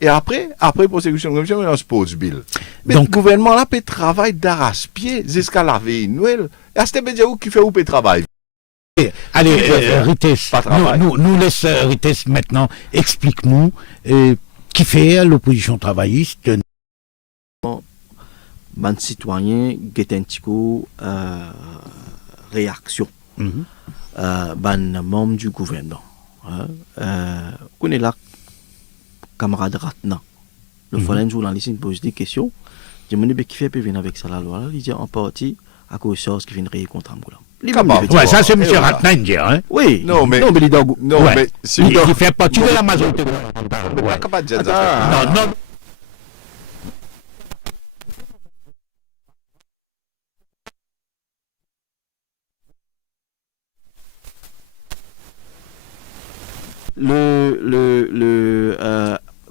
Et après Prosecution Commission, où est Sports Bill. Mais donc, le gouvernement là peut travailler d'arrache-pied jusqu'à la veille Noël. Et à ce moment qui fait où peut travailler. Allez, Rites, nous laisse Rites maintenant, explique-nous qui fait l'opposition travailliste. Man citoyen, Getentico, réaction. Ban membre du gouvernement. Connaît là, camarade Ratna. Le following journaliste il pose des questions. Je me dis qui fait venir avec ça la loi. Il dit en partie à cause de choses qui viennent régler contre Angoula. Ouais, ça c'est M. Ratna, hein? Oui. Non, mais si il fait partie de la majorité. Non.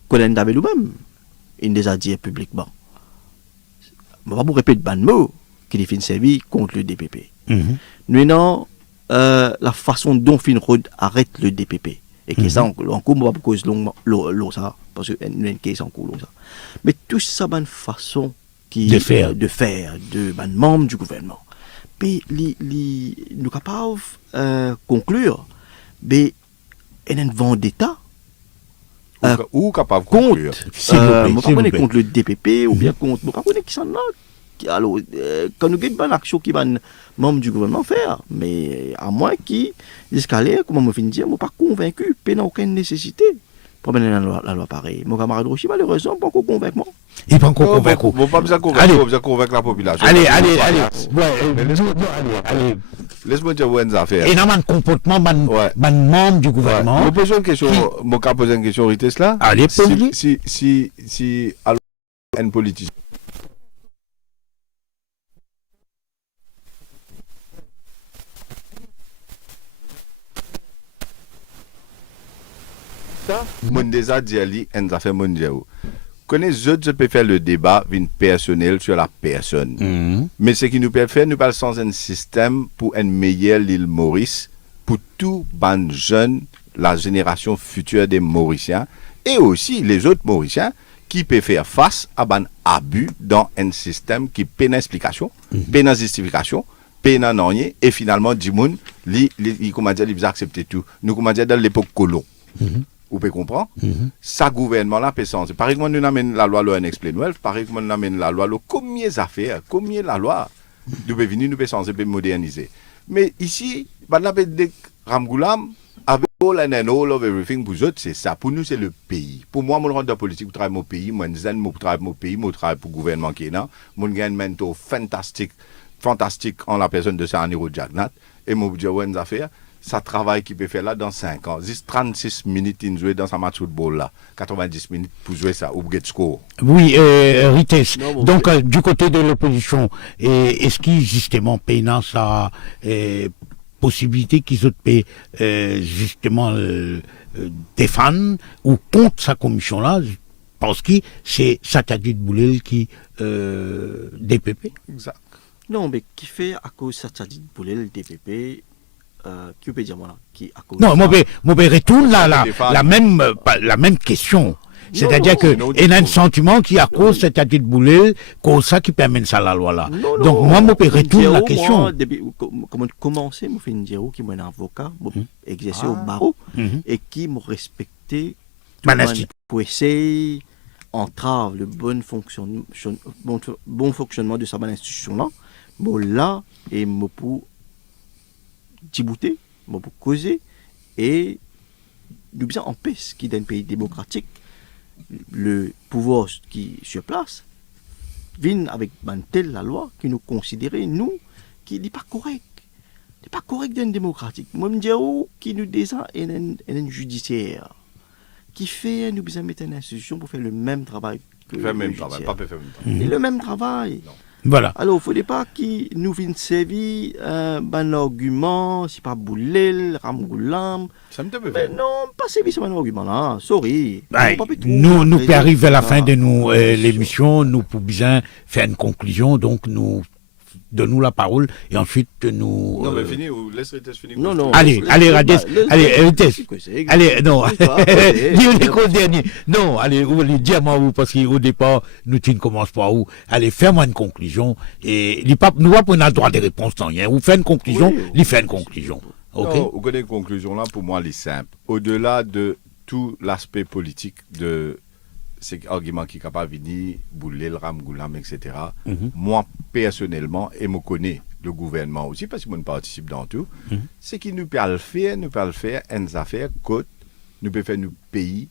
Colin Dabelou même, il les a dit publiquement. Je ne vais pas vous répéter de mots qu'il fait servi contre le DPP. Nous, non, la façon dont Finrod arrête le DPP. Et qui est en cours, je ne vais pas cause ça, parce que nous avons une caisse en cours. Mais tout ça, c'est une façon de faire de membres du gouvernement. Mais nous sommes capables de conclure, mais il y a un vendetta. Ou capable de conclure. Contre le DPP ou bien contre. Qui s'en a. Alors, quand nous avons une action qui va membre du gouvernement faire, mais à moins qu'ils escalèrent, comme on me finit de dire, je ne suis pas convaincu, il n'y a aucune nécessité pour mener la loi pareille. Mon camarade Rochi, malheureusement, pas encore convaincu. Il n'est pas encore convaincu. Vous ne pouvez pas besoin convaincre la population. Allez. Laisse-moi dire où est affaire. Et dans le comportement de membre du gouvernement. Je pose une question, je pose une question, Rites là. Allez, si alors, un politicien. Mon déjà dit en affaire mondiale. Connaissez je peux faire le débat d'une personnel sur la personne. Mais ce qui nous peut faire, nous parlons sans un système pour une meilleure l'île Maurice pour tout ban jeunes, la génération future des Mauriciens et aussi les autres Mauriciens qui peuvent faire face à un abus dans un système qui peine explication, peine justification, peine en rien et finalement dit moun comment dire ils accepter tout. Nous comment dire dans l'époque colon. Vous pouvez comprendre? Ça gouvernement-là peut changer. Par exemple, nous amène la loi Explain Wealth, par exemple, nous amène la loi combien d'affaires, combien la loi, nous pouvons venir, nous pouvons changer, nous pouvons moderniser. Mais ici, nous avons des Ramgoulam, avec all and all of everything, pour eux, c'est ça. Pour nous, c'est le pays. Pour moi, mon rôle de politique, je travaille mon pays, moi, je travaille mon pays, je travaille pour le gouvernement qui est là. Mon gagne un mentor fantastique en la personne de Saniro Jagnat, et mon budget, ouais, affaires. Ça travail qu'il peut faire là dans 5 ans. 36 minutes il joue dans sa match de football là. 90 minutes pour jouer ça ou get score. Oui, Rites. Donc du côté de l'opposition, est-ce qu'il justement peinant sa possibilité qu'ils aient justement défendre ou contre sa commission là parce que c'est Satadit Boulel qui DPP. Exact. Non, mais qui fait à cause Satadit Boulel DPP qui peut dire voilà qui à cause non, moi retourne la même question. C'est-à-dire que il y a un sentiment qui à cause cette attitude boulée, cause ça qui permet ça la loi là. Donc moi retourne la question. Comment commencer moi fin dire qui moi un avocat exercer au barreau et qui me respecter pour essayer entrave le bon fonctionnement de sa bonne institution là. Bon là et moi pour dibouter, pour causer, et nous bien en paix, qui dans un pays démocratique, le pouvoir qui se place, vient avec une telle la loi qui nous considère, nous, qui n'est pas correct. n'est pas correct dans une démocratique. Moi, je me dis, qui nous descend un judiciaire, qui fait, nous besoin mettre une institution pour faire le même travail que le même travail, pas faire le même travail. Le même travail. Non. Voilà. Alors, il ne faudrait pas qu'ils nous viennent servir un argument, c'est pas Boulel, Ramgoulam. Ça me fait. Mais non, pas servir sur un argument là, sorry. Nous peut arriver à la fin de l'émission, nous pouvons bien faire une conclusion, donc nous donne-nous la parole et ensuite nous. Non, mais fini, laisse Rites finir. Non. Allez, Rades, allez, Rites. Allez, non. Dis-le dernier. Non, allez, dis-moi où, parce qu'au départ, nous ne commençons pas où. Allez, fais-moi une conclusion. Et nous va prendre le droit de réponse sans rien. Vous faites une conclusion, il fait une conclusion. Ok. Non, vous connaissez une conclusion là, pour moi, elle est simple. Au-delà de tout l'aspect politique de ces arguments qui sont capables de venir, Boulel, Ramgoulam, etc. Moi, personnellement, et me connais le gouvernement aussi, parce que moi, je participe dans tout, c'est qu'il nous peut le faire, une affaire que nous pouvons faire nos pays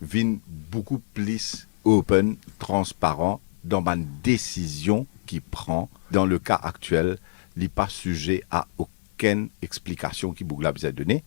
viennent beaucoup plus open, transparent dans ma décision qu'il prend. Dans le cas actuel, il n'est pas sujet à aucune explication qui vous l'a donné.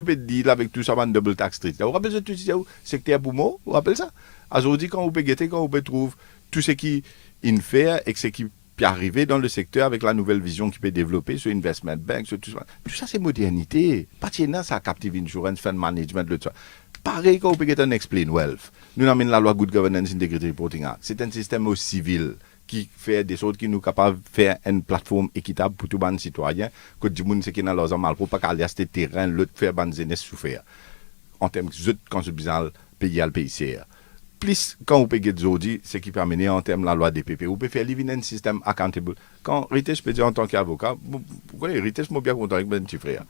Vous pouvez dire avec tout ça, un double tax street. Vous rappelez ça, tout ça, secteur pour vous rappelez ça? Aujourd'hui, quand vous pouvez guetter, quand vous pouvez trouver tout ce qui est fait et ce qui puis arriver dans le secteur avec la nouvelle vision qui peut développer sur Investment Bank, sur tout ça. Tout ça, c'est modernité. Pas de ça, Captive Insurance, Fund Management, le tout ça. Pareil quand on peut get un Explain Wealth. Nous avons la loi Good Governance Integrity Reporting Act. C'est un système au civil qui fait des choses qui nous capables de faire une plateforme équitable pour tous les citoyens, que du monde qui n'a pas mal pour pas qu'aller à ce terrain, l'autre faire ban jeunesse souffrir. En termes de contribution payer le PICR. Plus quand on peut get aujourd'hui, ce qui peut amener en termes de la loi DPP, on peut faire living un système accountable. Quand Rites peut dire en tant qu'avocat, vous connaissez Rites, je suis bien content avec mon petit frère.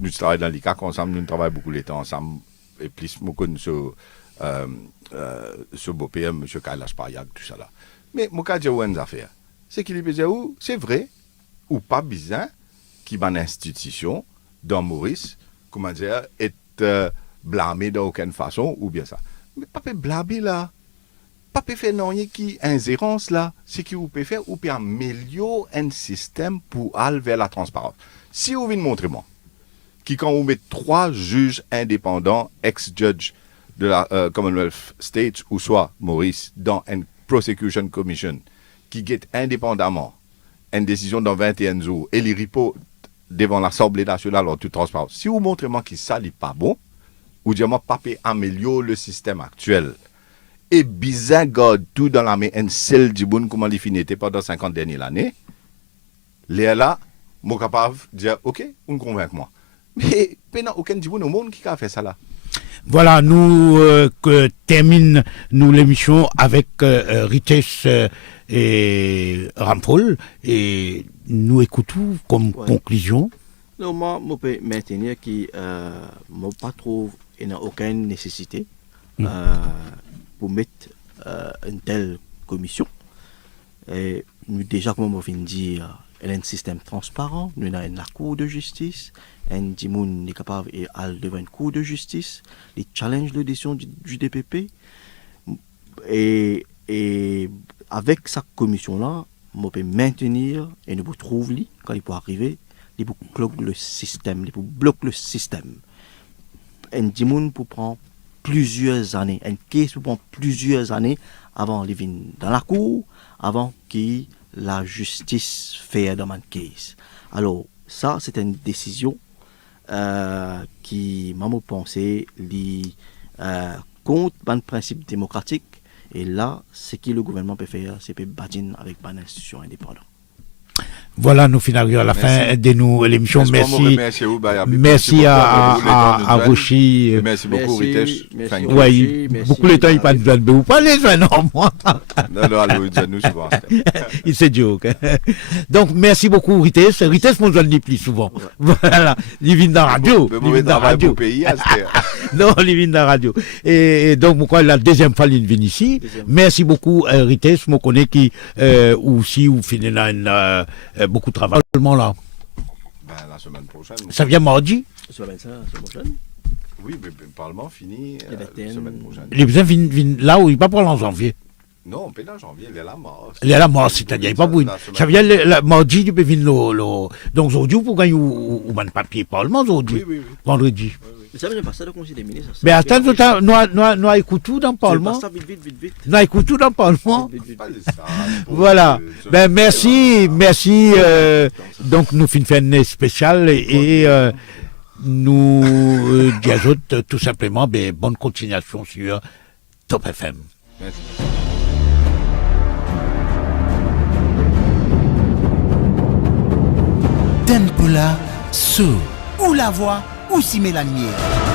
Nous travaillons dans l'ICAC ensemble, nous travaillons beaucoup de temps ensemble, et plus nous connaissons ce beau PM, M. Kailash Payag, tout ça là. Mais mon cas, j'ai une affaire. C'est qu'il peut dire, c'est vrai, ou pas bizarre, qu'il y a une institution dans Maurice, comment dire, est blâmé d'aucune façon, ou bien ça. Mais pas blâmer là. Pas faire non qui ingérence là. Ce que vous pouvez faire, vous pouvez améliorer un système pour aller vers la transparence. Si vous venez montrer moi, qui quand vous mettez 3 juges indépendants, ex-judge de la Commonwealth States, ou soit Maurice, dans une prosecution commission, qui guette indépendamment une décision dans 21 jours, et les reportent devant l'Assemblée nationale en toute transparence. Si vous montrez moi que ça n'est pas bon, ou dire moi pas améliorer le système actuel, et bizarre garde tout dans la main, un seul du bon comment il finit pendant 50 dernières années, les là, moi capable de dire ok, on convainc moi. Mais il n'y a aucun du bon au monde qui a fait ça là. Voilà, nous terminons l'émission avec Rites et Rampol, et nous écoutons comme conclusion. Non, moi, je peux maintenir qu'il ne pas trouve aucune nécessité pour mettre une telle commission. Et nous, déjà, comme on vient de dire, elle a un système transparent, nous avons la Cour de justice, un Dimoun est capable d'aller devant une Cour de justice, les challenge de décision du DPP. Et avec cette commission-là, on peut maintenir et nous trouve quand il peut arriver, il peut bloquer le système, il peut bloquer le système. Un Dimoun peut prendre plusieurs années, un case peut prendre plusieurs années avant de venir dans la cour, avant que la justice fait dans un case. Alors, ça, c'est une décision qui m'a pensé contre le principe démocratique. Et là, ce que le gouvernement peut faire, c'est de bâtir avec une institution indépendante. Voilà, nous finissons à la fin de l'émission. Merci à Rochi. Merci beaucoup, Ritesh. Oui, beaucoup de temps, il parle de vous parlez, non, moi. Il se joke. Donc, merci beaucoup, Ritesh. Ritesh, moi, je le dis plus souvent. Voilà, il vient dans la radio. Il vient dans la radio. Non, il vient dans la radio. Et donc, moi, la deuxième fois, il vient ici. Merci beaucoup, Ritesh. Moi, je connais qui, aussi, ou finit dans beaucoup de travail là. La semaine prochaine. Ça vient mardi? Ça va être ça, la semaine prochaine? Oui, mais le Parlement finit la semaine prochaine. Les besoins viennent là où il va pas en janvier. Non, pas en janvier, il est là mort. Il est là mort, c'est-à-dire, il pas bruit. Ça vient le mardi, il peut venir donc aujourd'hui, pour gagner un papier Parlement aujourd'hui. Oui. Vendredi. Ça veut dire pas ça le Conseil des ministres. Mais attends, nous écoutons dans le Parlement. Vite. Nous écoutons dans le Parlement. Voilà. Ben merci. Donc nous finissons une spéciale et nous disons tout simplement bonne continuation sur Top FM. Merci. Tempola, ou la voix, ou si la lumière.